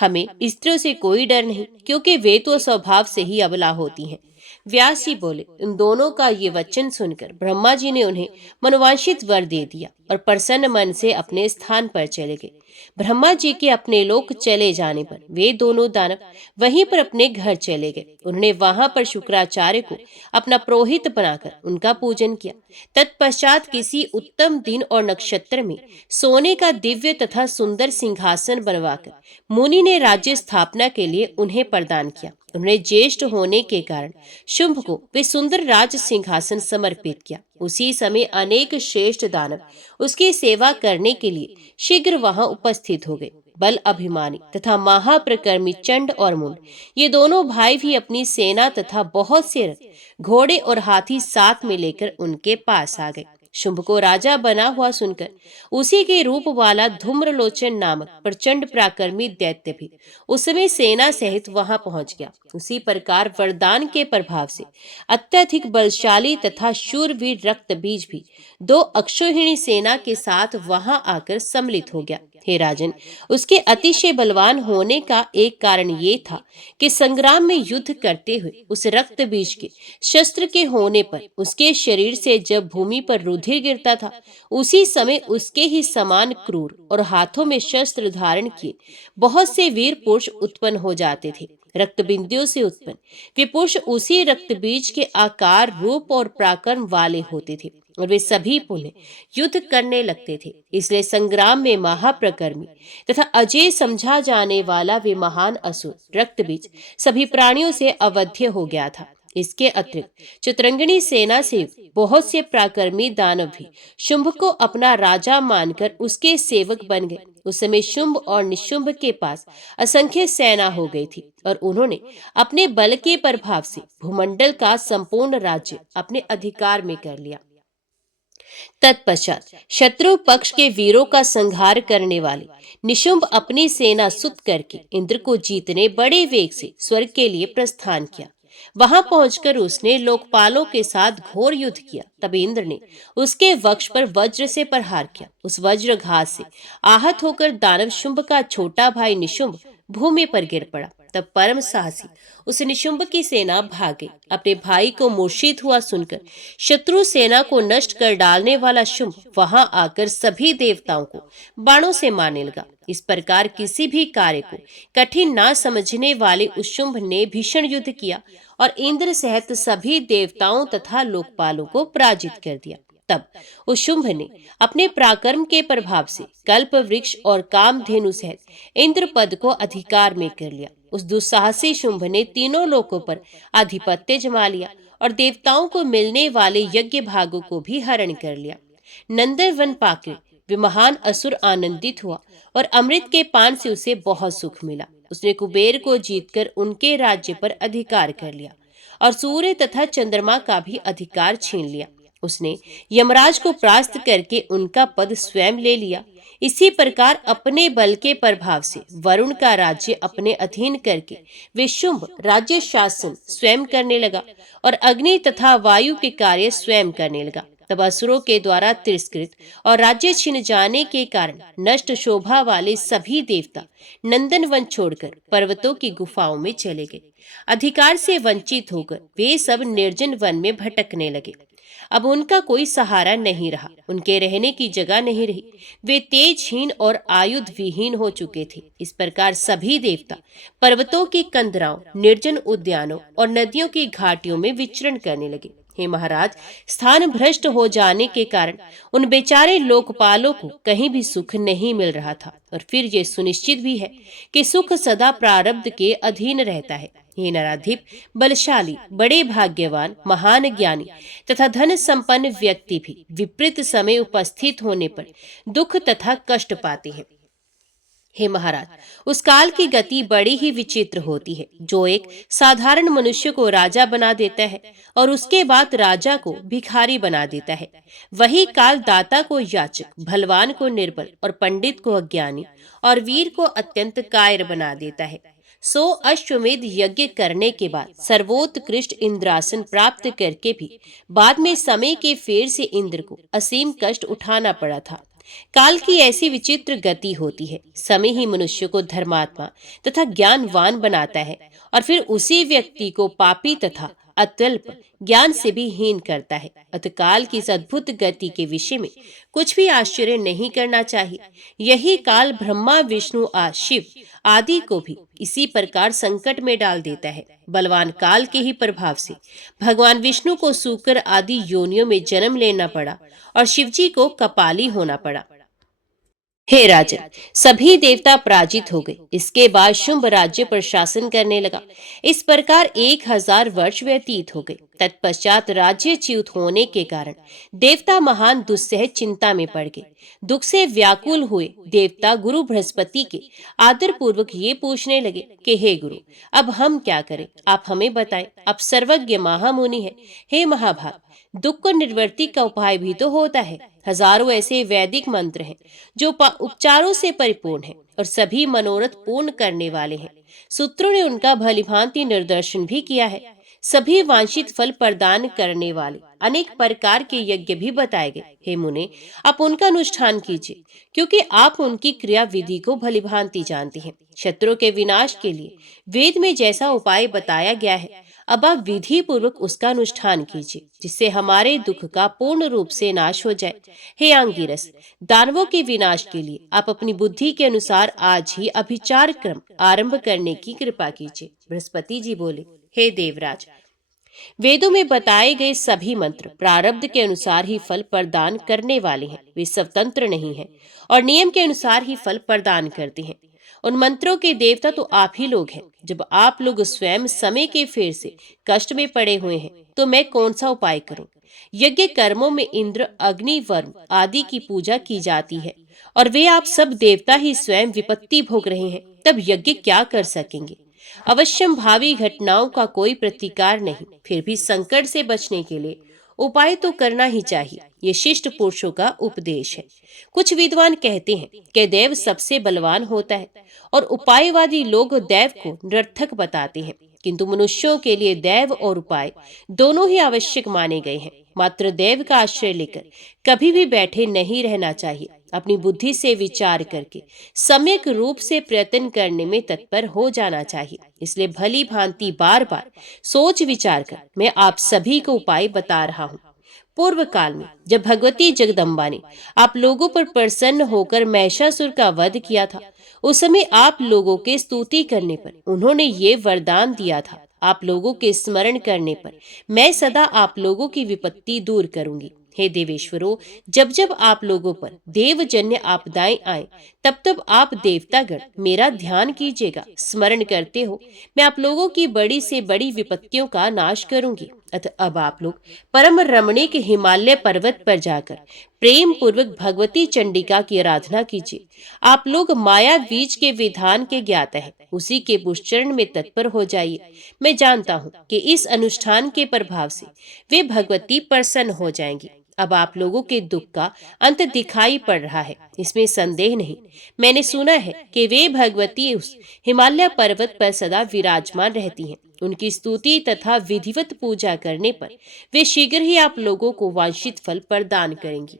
हमें स्त्रियों से कोई डर नहीं, क्योंकि वे तो स्वभाव से ही अबला होती हैं। व्यास जी बोले, उन दोनों का ये वचन सुनकर ब्रह्मा जी ने उन्हें मनोवांछित वर दे दिया और प्रसन्न मन से अपने स्थान पर चले गए। ब्रह्मा जी के अपने लोक चले जाने पर वे दोनों दानव वहीं पर अपने घर चले गए। उन्होंने वहां पर शुक्राचार्य को अपना पुरोहित बनाकर उनका पूजन किया। तत्पश्चात किसी उत्तम दिन और नक्षत्र में सोने का दिव्य तथा सुंदर सिंहासन बनवाकर मुनि ने राज्य स्थापना के लिए उन्हें प्रदान किया। उन्हें ज्येष्ठ होने के कारण शुंभ को वे सुंदर राज सिंहासन समर्पित किया। उसी समय अनेक श्रेष्ठ दानव उसकी सेवा करने के लिए शीघ्र वहां उपस्थित हो गए। बल अभिमानी तथा महाप्रकर्मी चंड और मुंड, ये दोनों भाई भी अपनी सेना तथा बहुत से रथ, घोड़े और हाथी साथ में लेकर उनके पास आ गए। शुंभ को राजा बना हुआ सुनकर उसी के रूप वाला धूम्रलोचन नामक प्रचंड पराक्रमी दैत्य भी उस समय सेना सहित वहां पहुंच गया। उसी प्रकार वरदान के प्रभाव से अत्यधिक बलशाली तथा शूरवीर रक्तबीज भी दो अक्षौहिणी सेना के साथ वहां आकर सम्मिलित हो गया। हे राजन, उसके अतिशय बलवान होने का एक कारण ये था कि संग्राम में युद्ध करते हुए उस रक्तबीज के शस्त्र के होने पर उसके शरीर से जब भूमि पर रुधिर गिरता था, उसी समय उसके ही समान क्रूर और हाथों में शस्त्र धारण किए बहुत से वीर पुरुष उत्पन्न हो जाते थे। रक्त बिंदुओं से उत्पन्न वे पुरुष उसी रक्तबीज के आकार, रूप और पराक्रम वाले होते थे और वे सभी पुनः युद्ध करने लगते थे। इसलिए संग्राम में महाप्रकर्मी तथा अजय समझा जाने वाला वे महान असुर रक्तबीज सभी प्राणियों से अवध्य हो गया था। इसके अतिरिक्त चित्रंगनी सेना से बहुत से पराक्रमी दानव भी शुंभ को अपना राजा मानकर उसके सेवक बन गए। उस समय शुंभ और निशुंभ के पास असंख्य सेना हो गई थी और उन्होंने अपने बल के प्रभाव से भूमंडल का संपूर्ण राज्य अपने अधिकार में कर लिया। तत्पश्चात शत्रु पक्ष के वीरों का संहार करने वाले निशुंभ अपनी सेना सुत करके इंद्र को जीतने बड़े वेग से स्वर्ग के लिए प्रस्थान किया। वहां पहुंचकर उसने लोकपालों के साथ घोर युद्ध किया। तब इंद्र ने उसके वक्ष पर वज्र से प्रहार किया। उस वज्रघात से आहत होकर दानव शुंभ का छोटा भाई निशुंभ भूमि पर गिर पड़ा। तब परम साहसी उस निशुंभ की सेना भाग गई। अपने भाई को मूर्छित हुआ सुनकर शत्रु सेना को नष्ट कर डालने वाला शुंभ वहां आकर सभी देवताओं को बाणों से मारने लगा। इस प्रकार किसी भी कार्य को कठिन ना समझने वाले उस शुंभ ने भीषण युद्ध किया और इंद्र सहित सभी देवताओं तथा लोकपालों को पराजित कर दिया। तब उस शुंभ ने अपने पराक्रम के प्रभाव से कल्प वृक्ष और कामधेनु सहित इंद्र पद को अधिकार में कर लिया। उस दुस्साहसी शुंभ ने तीनों लोकों पर आधिपत्य जमा लिया और देवताओं को मिलने वाले यज्ञ भागों को भी हरण कर लिया। नंदन वन पाकर वे महान असुर आनंदित हुआ और अमृत के पान से उसे बहुत सुख मिला। उसने कुबेर को जीतकर उनके राज्य पर अधिकार कर लिया और सूर्य तथा चंद्रमा का भी अधिकार छीन लिया। उसने यमराज को परास्त करके उनका पद स्वयं ले लिया। इसी प्रकार अपने बल के प्रभाव से वरुण का राज्य अपने अधीन करके वे शुंभ राज्य शासन स्वयं करने लगा और अग्नि तथा वायु के कार्य स्वयं करने लगा। तब असुरों के द्वारा तिरस्कृत और राज्य छिन जाने के कारण नष्ट शोभा वाले सभी देवता नंदन वन छोड़कर पर्वतों की गुफाओं में चले गए। अधिकार से वंचित होकर वे सब निर्जन वन में भटकने लगे। अब उनका कोई सहारा नहीं रहा, उनके रहने की जगह नहीं रही। वे तेजहीन और आयुध विहीन हो चुके थे। इस प्रकार सभी देवता पर्वतों की कंदराओं, निर्जन उद्यानों और नदियों की घाटियों में विचरण करने लगे। हे महाराज, स्थान भ्रष्ट हो जाने के कारण उन बेचारे लोकपालों को कहीं भी सुख नहीं मिल रहा था, और फिर ये सुनिश्चित भी है कि सुख सदा प्रारब्ध के अधीन रहता है। हे नराधिप, बलशाली, बड़े भाग्यवान, महान ज्ञानी तथा धन संपन्न व्यक्ति भी विपरीत समय उपस्थित होने पर दुख तथा कष्ट पाते हैं। हे महाराज, उस काल की गति बड़ी ही विचित्र होती है, जो एक साधारण मनुष्य को राजा बना देता है और उसके बाद राजा को भिखारी बना देता है। वही काल दाता को याचक, भलवान को निर्बल और पंडित को अज्ञानी और वीर को अत्यंत कायर बना देता है। 100 अश्वमेध यज्ञ करने के बाद सर्वोत्कृष्ट इंद्रासन प्राप्त करके भी बाद में समय के फेर से इंद्र को असीम कष्ट उठाना पड़ा था। काल की ऐसी विचित्र गति होती है। समय ही मनुष्य को धर्मात्मा तथा ज्ञानवान बनाता है और फिर उसी व्यक्ति को पापी तथा अत्यल्प ज्ञान से भी हीन करता है। अतः काल की इस अद्भुत गति के विषय में कुछ भी आश्चर्य नहीं करना चाहिए। यही काल ब्रह्मा, विष्णु शिव आदि को भी इसी प्रकार संकट में डाल देता है। बलवान काल के ही प्रभाव से भगवान विष्णु को सूकर आदि योनियों में जन्म लेना पड़ा और शिवजी को कपाली होना पड़ा। हे राजन, सभी देवता पराजित हो गए। इसके बाद शुंभ राज्य पर शासन करने लगा। इस प्रकार 1000 वर्ष व्यतीत हो गए। तत्पश्चात राज्य च्युत होने के कारण देवता महान दुस्सह चिंता में पड़ गए। दुख से व्याकुल हुए देवता गुरु बृहस्पति के आदर पूर्वक ये पूछने लगे कि हे गुरु, अब हम क्या करें, आप हमें बताएं। आप सर्वज्ञ महामुनि हैं। हे महाभाग, दुख को निवृत्ति का उपाय भी तो होता है। हजारों ऐसे वैदिक मंत्र हैं जो उपचारों से परिपूर्ण हैं और सभी मनोरथ पूर्ण करने वाले हैं। सूत्रों ने उनका भलीभांति निर्देशन भी किया है। सभी वांछित फल प्रदान करने वाले अनेक प्रकार के यज्ञ भी बताए गए। हे मुने, आप उनका अनुष्ठान कीजिए, क्योंकि आप उनकी क्रिया विधि को भलीभांति जानते हैं। शत्रु के विनाश के लिए वेद में जैसा उपाय बताया गया है, अब आप विधि पूर्वक उसका अनुष्ठान कीजिए, जिससे हमारे दुख का पूर्ण रूप से नाश हो जाए। हे आंगिरस, दानवों के विनाश के लिए आप अपनी बुद्धि के अनुसार आज ही अभिचार क्रम आरंभ करने की कृपा कीजिए। बृहस्पति जी बोले, हे देवराज, वेदों में बताए गए सभी मंत्र प्रारब्ध के अनुसार ही फल प्रदान करने वाले हैं। वे स्वतंत्र नहीं हैं और नियम के अनुसार ही फल प्रदान करते हैं। उन मंत्रों के देवता तो आप ही लोग हैं। जब आप लोग स्वयं समय के फेर से कष्ट में पड़े हुए हैं, तो मैं कौन सा उपाय करूं? यज्ञ कर्मों में इंद्र, अग्नि, वरुण आदि की पूजा की जाती है और वे आप सब देवता ही स्वयं विपत्ति भोग रहे हैं, तब यज्ञ क्या कर सकेंगे? अवश्यम भावी घटनाओं का कोई प्रतिकार नहीं। फिर भी संकट से बचने के लिए उपाय तो करना ही चाहिए। ये शिष्ट पुरुषों का उपदेश है। कुछ विद्वान कहते हैं कि दैव सबसे बलवान होता है और उपायवादी लोग दैव को निरर्थक बताते हैं, किंतु मनुष्यों के लिए दैव और उपाय दोनों ही आवश्यक माने गए हैं। मात्र दैव का आश्रय लेकर कभी भी बैठे नहीं रहना चाहिए। अपनी बुद्धि से विचार करके सम्यक रूप से प्रयत्न करने में तत्पर हो जाना चाहिए। इसलिए भली भांति बार बार सोच विचार कर मैं आप सभी को उपाय बता रहा हूँ। पूर्व काल में जब भगवती जगदम्बा ने आप लोगों पर प्रसन्न होकर महिषासुर का वध किया था, उस समय आप लोगों के स्तुति करने पर उन्होंने ये वरदान दिया था, आप लोगों के स्मरण करने पर मैं सदा आप लोगों की विपत्ति दूर करूंगी। हे देवेश्वरों, जब जब आप लोगों पर देवजन्य आपदाएं आए, तब तब आप देवतागण मेरा ध्यान कीजिएगा। स्मरण करते हो मैं आप लोगों की बड़ी से बड़ी विपत्तियों का नाश करूंगी। अतः अब आप लोग परम रमणीक हिमालय पर्वत पर जाकर प्रेम पूर्वक भगवती चंडिका की आराधना कीजिए। आप लोग माया बीज के विधान के ज्ञाता हैं, उसी के पुष्चरण में तत्पर हो जाइए। मैं जानता हूँ कि इस अनुष्ठान के प्रभाव से वे भगवती प्रसन्न हो जाएंगी। अब आप लोगों के दुख का अंत दिखाई पड़ रहा है, इसमें संदेह नहीं। मैंने सुना है कि वे भगवती उस हिमालय पर्वत पर सदा विराजमान रहती हैं। उनकी स्तुति तथा विधिवत पूजा करने पर वे शीघ्र ही आप लोगों को वांछित फल प्रदान करेंगी।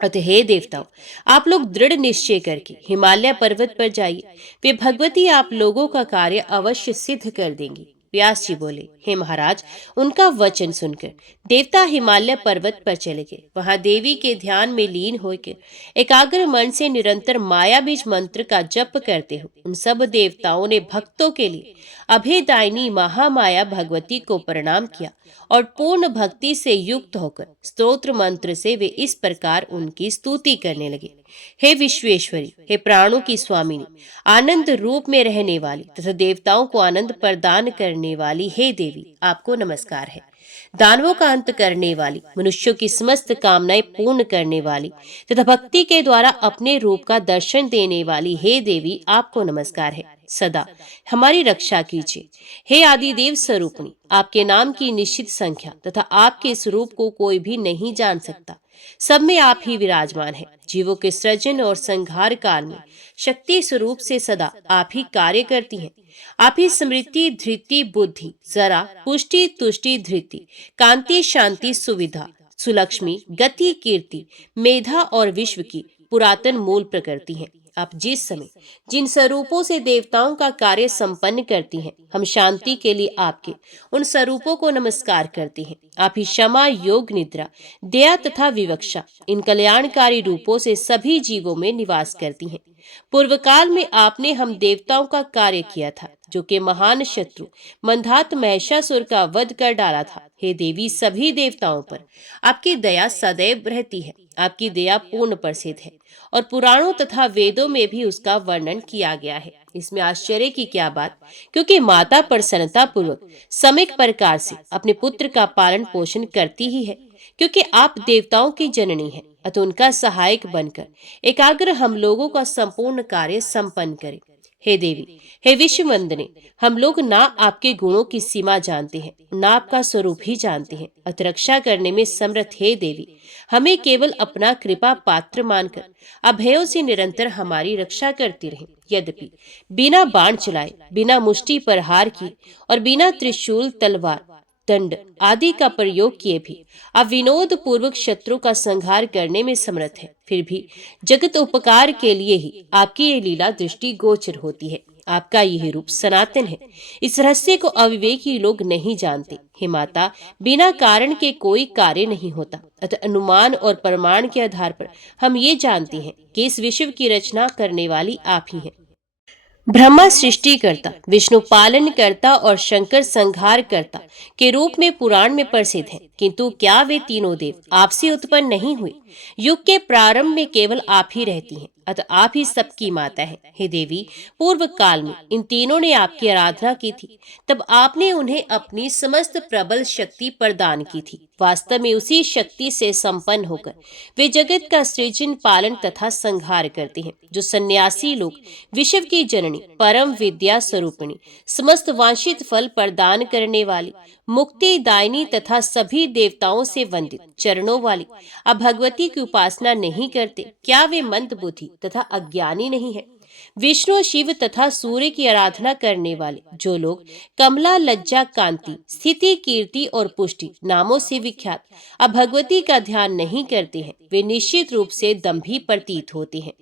अतः हे देवताओं, आप लोग दृढ़ निश्चय करके हिमालय पर्वत पर जाइए। वे भगवती आप लोगों का कार्य अवश्य सिद्ध कर देंगी। व्यास जी बोले, हे महाराज, उनका वचन सुनकर देवता हिमालय पर्वत पर चले गए। वहां देवी के ध्यान में लीन होकर एकाग्र मन से निरंतर माया बीज मंत्र का जप करते हो उन सब देवताओं ने भक्तों के लिए अभेदायिनी महामाया भगवती को प्रणाम किया और पूर्ण भक्ति से युक्त होकर स्तोत्र मंत्र से वे इस प्रकार उनकी स्तुति करने लगे। हे विश्वेश्वरी, हे प्राणों की स्वामिनी, आनंद रूप में रहने वाली तथा देवताओं को आनंद प्रदान करने वाली हे देवी, आपको नमस्कार है। दानवों का अंत करने वाली, मनुष्यों की समस्त कामनाएं पूर्ण करने वाली तथा भक्ति के द्वारा अपने रूप का दर्शन देने वाली हे देवी, आपको नमस्कार है। सदा हमारी रक्षा कीजिए। हे आदिदेव स्वरूपणी, आपके नाम की निश्चित संख्या तथा आपके स्वरूप को कोई भी नहीं जान सकता। सब में आप ही विराजमान हैं। जीवों के सृजन और संहार काल में शक्ति स्वरूप से सदा आप ही कार्य करती हैं। आप ही स्मृति, धृति, बुद्धि, जरा, पुष्टि, तुष्टि, धृति, कांति, शांति, सुविधा, सुलक्ष्मी, गति, कीर्ति, मेधा और विश्व की पुरातन मूल प्रकृति हैं। आप जिस समय जिन स्वरूपों से देवताओं का कार्य संपन्न करती हैं, हम शांति के लिए आपके उन स्वरूपों को नमस्कार करते हैं। आप ही क्षमा, योग, निद्रा, दया तथा विवक्षा इन कल्याणकारी रूपों से सभी जीवों में निवास करती हैं। पूर्व काल में आपने हम देवताओं का कार्य किया था, जो कि महान शत्रु मंधात महिषासुर का वध कर डाला था। हे देवी, सभी देवताओं पर आपकी दया सदैव रहती है। आपकी दया पूर्ण प्रसिद्ध है और पुराणों तथा वेदों में भी उसका वर्णन किया गया है। इसमें आश्चर्य की क्या बात, क्योंकि माता प्रसन्नता पूर्वक सम्यक प्रकार से अपने पुत्र का पालन पोषण करती ही है। क्योंकि आप देवताओं की जननी हैं, अतः उनका सहायक बनकर एकाग्र हम लोगों का संपूर्ण कार्य संपन्न करें। हे देवी, हे विश्ववंदने, हम लोग ना आपके गुणों की सीमा जानते हैं, ना आपका स्वरूप ही जानते हैं, अतः रक्षा करने में समर्थ हे देवी, हमें केवल अपना कृपा पात्र मानकर अभयों से निरंतर हमारी रक्षा करती रहें। यद्यपि बिना बाण चलाए, बिना मुष्टि प्रहार किए और बिना त्रिशूल, तलवार, दंड आदि का प्रयोग किए भी आप विनोद पूर्वक शत्रु का संहार करने में समर्थ है, फिर भी जगत उपकार के लिए ही आपकी ये लीला दृष्टि गोचर होती है। आपका यह रूप सनातन है। इस रहस्य को अविवेकी लोग नहीं जानते। हे माता, बिना कारण के कोई कार्य नहीं होता, अतः अनुमान और प्रमाण के आधार पर हम ये जानते हैं कि इस विश्व की रचना करने वाली आप ही हैं। ब्रह्मा सृष्टिकर्ता, विष्णु पालन करता और शंकर संहार करता के रूप में पुराण में प्रसिद्ध हैं। किंतु क्या वे तीनों देव आपसे उत्पन्न नहीं हुए? युग के प्रारंभ में केवल आप ही रहती हैं, अतः आप ही सबकी माता हैं। हे देवी, पूर्व काल में इन तीनों ने आपकी आराधना की थी, तब आपने उन्हें अपनी समस्त प्रबल शक्ति प्रदान की थी। वास्तव में उसी शक्ति से संपन्न होकर वे जगत का सृजन, पालन तथा संहार करते हैं। जो सन्यासी लोग विश्व की जननी, परम विद्या स्वरूपिणी, समस्त वांछित फल प्रदान करने वाली, मुक्ति दायिनी तथा सभी देवताओं से वंदित चरणों वाली अब भगवती की उपासना नहीं करते, क्या वे मंद बुद्धि तथा अज्ञानी नहीं है? विष्णु, शिव तथा सूर्य की आराधना करने वाले जो लोग कमला, लज्जा, कांति, स्थिति, कीर्ति और पुष्टि नामों से विख्यात अब भगवती का ध्यान नहीं करते हैं, वे निश्चित रूप से दंभी प्रतीत होते हैं।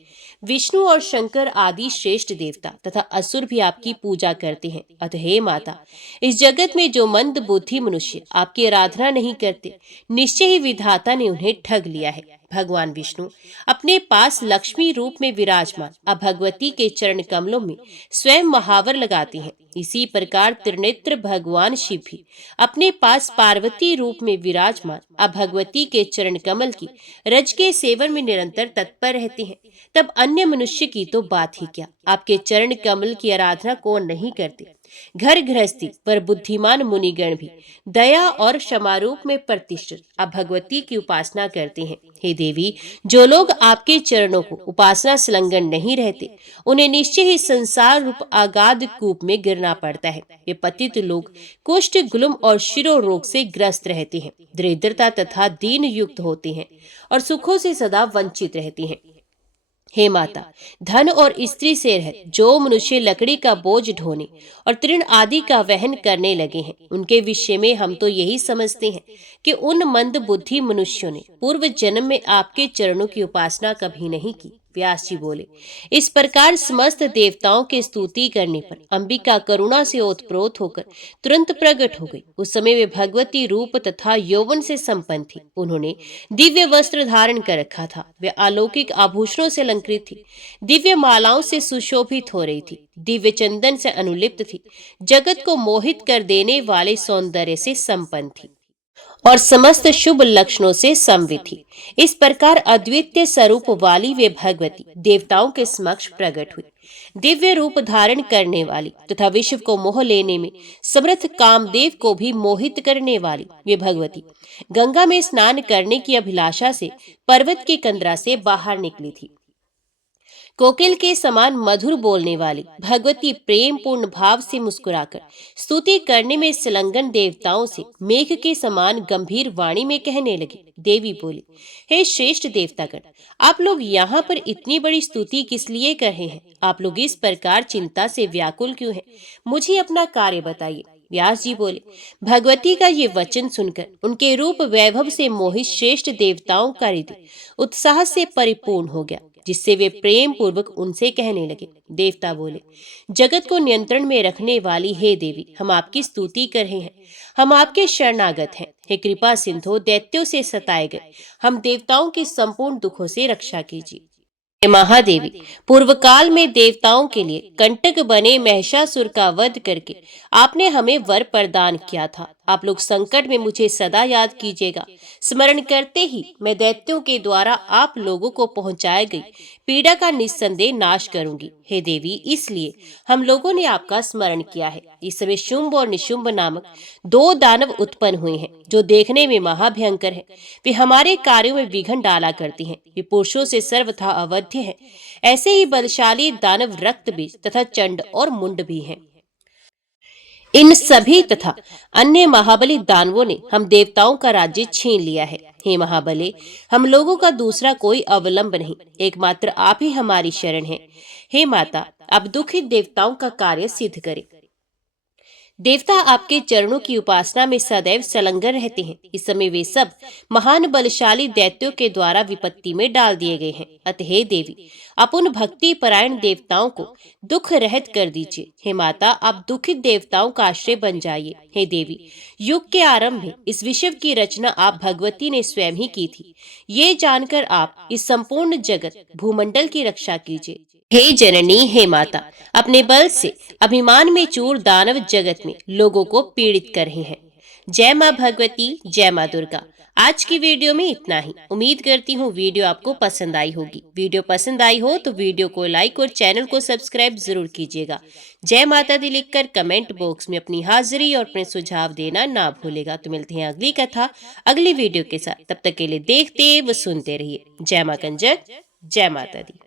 विष्णु और शंकर आदि श्रेष्ठ देवता तथा असुर भी आपकी पूजा करते हैं। अतः हे माता, इस जगत में जो मंद बुद्धि मनुष्य आपकी आराधना नहीं करते, निश्चय ही विधाता ने उन्हें ठग लिया है। भगवान विष्णु अपने पास लक्ष्मी रूप में विराजमान अब भगवती के चरण कमलों में स्वयं महावर लगाते हैं। इसी प्रकार त्रिनेत्र भगवान शिव भी अपने पास पार्वती रूप में विराजमान अब भगवती के चरण कमल की रज के सेवन में निरंतर तत्पर रहते हैं। तब अन्य मनुष्य की तो बात ही क्या, आपके चरण कमल की आराधना कौन नहीं करते? घर गृहस्थी पर बुद्धिमान मुनिगण भी दया और क्षमारूप में प्रतिष्ठित अब भगवती की उपासना करते हैं। हे देवी, जो लोग आपके चरणों को उपासना संलग्न नहीं रहते, उन्हें निश्चय ही संसार रूप अगाध कूप में गिरना पड़ता है। ये पतित लोग कुष्ठ, गुलम और शिरो रोग से ग्रस्त रहते हैं, दरिद्रता तथा दीन युक्त होते हैं और सुखों से सदा वंचित रहते हैं। हे माता, धन और स्त्री से रहित जो मनुष्य लकड़ी का बोझ ढोने और तृण आदि का वहन करने लगे हैं, उनके विषय में हम तो यही समझते हैं कि उन मंद बुद्धि मनुष्यों ने पूर्व जन्म में आपके चरणों की उपासना कभी नहीं की। व्यास जी बोले, इस प्रकार समस्त देवताओं की स्तुति करने पर अंबिका करुणा से ओतप्रोत होकर तुरंत प्रकट हो गई। उस समय वे भगवती रूप तथा यौवन से संपन्न थी। उन्होंने दिव्य वस्त्र धारण कर रखा था। वे अलौकिक आभूषणों से अलंकृत थी, दिव्य मालाओं से सुशोभित हो रही थी, दिव्य चंदन से अनुलिप्त थी, जगत को मोहित कर देने वाले सौंदर्य से संपन्न थी और समस्त शुभ लक्षणों से संवित थी। इस प्रकार अद्वितीय स्वरूप वाली वे भगवती देवताओं के समक्ष प्रकट हुई। दिव्य रूप धारण करने वाली तथा विश्व को मोह लेने में समर्थ कामदेव को भी मोहित करने वाली वे भगवती गंगा में स्नान करने की अभिलाषा से पर्वत की कंदरा से बाहर निकली थी। कोकिल के समान मधुर बोलने वाली भगवती प्रेम पूर्ण भाव से मुस्कुराकर स्तुति करने में संलग्न देवताओं से मेघ के समान गंभीर वाणी में कहने लगी। देवी बोली, हे श्रेष्ठ देवतागण, आप लोग यहाँ पर इतनी बड़ी स्तुति किस लिए कर रहे हैं? आप लोग इस प्रकार चिंता से व्याकुल क्यों हैं? मुझे अपना कार्य बताइए। व्यास जी बोले, भगवती का ये वचन सुनकर उनके रूप वैभव से मोहित श्रेष्ठ देवताओं का हृदय उत्साह से परिपूर्ण हो गया, जिससे वे प्रेम पूर्वक उनसे कहने लगे। देवता बोले, जगत को नियंत्रण में रखने वाली हे देवी, हम आपकी स्तुति कर रहे हैं, हम आपके शरणागत हैं। हे कृपा सिंधु, दैत्यों से सताए गए हम देवताओं के संपूर्ण दुखों से रक्षा कीजिए। हे महादेवी, पूर्व काल में देवताओं के लिए कंटक बने महिषासुर का वध करके आपने हमें वर प्रदान किया था। आप लोग संकट में मुझे सदा याद कीजिएगा। स्मरण करते ही मैं दैत्यों के द्वारा आप लोगों को पहुंचाई गई पीड़ा का निस्संदेह नाश करूंगी। हे देवी, इसलिए हम लोगों ने आपका स्मरण किया है। इस समय शुंभ और निशुंभ नामक दो दानव उत्पन्न हुए हैं, जो देखने में महाभयंकर हैं। वे हमारे कार्यों में विघ्न डाला करती हैं। वे पुरुषों से सर्वथा अवध्य हैं। ऐसे ही बलशाली दानव रक्त बीज तथा चंड और मुंड भी हैं। इन सभी तथा अन्य महाबली दानवों ने हम देवताओं का राज्य छीन लिया है। हे महाबले, हम लोगों का दूसरा कोई अवलंब नहीं, एकमात्र आप ही हमारी शरण है। हे माता, आप दुखित देवताओं का कार्य सिद्ध करें। देवता आपके चरणों की उपासना में सदैव संलग्न रहते हैं। इस समय वे सब महान बलशाली दैत्यों के द्वारा विपत्ति में डाल दिए गए हैं। अतः हे देवी, आप उन भक्ति परायण देवताओं को दुख रहित कर दीजिए। हे माता, आप दुखित देवताओं का आश्रय बन जाइए। हे देवी, युग के आरंभ में इस विश्व की रचना आप भगवती ने स्वयं ही की थी। ये जानकर आप इस संपूर्ण जगत भूमंडल की रक्षा कीजिए। हे जननी, हे माता, अपने बल से अभिमान में चूर दानव जगत में लोगों को पीड़ित कर रहे हैं। जय माँ भगवती, जय माँ दुर्गा। आज की वीडियो में इतना ही। उम्मीद करती हूँ वीडियो आपको पसंद आई होगी। वीडियो पसंद आई हो तो वीडियो को लाइक और चैनल को सब्सक्राइब जरूर कीजिएगा। जय माता दी लिखकर कमेंट बॉक्स में अपनी हाजिरी और अपने सुझाव देना ना भूलेगा। तो मिलते हैं अगली कथा अगली वीडियो के साथ। तब तक के लिए देखते व सुनते रहिए। जय माँ कंजक, जय माता दी।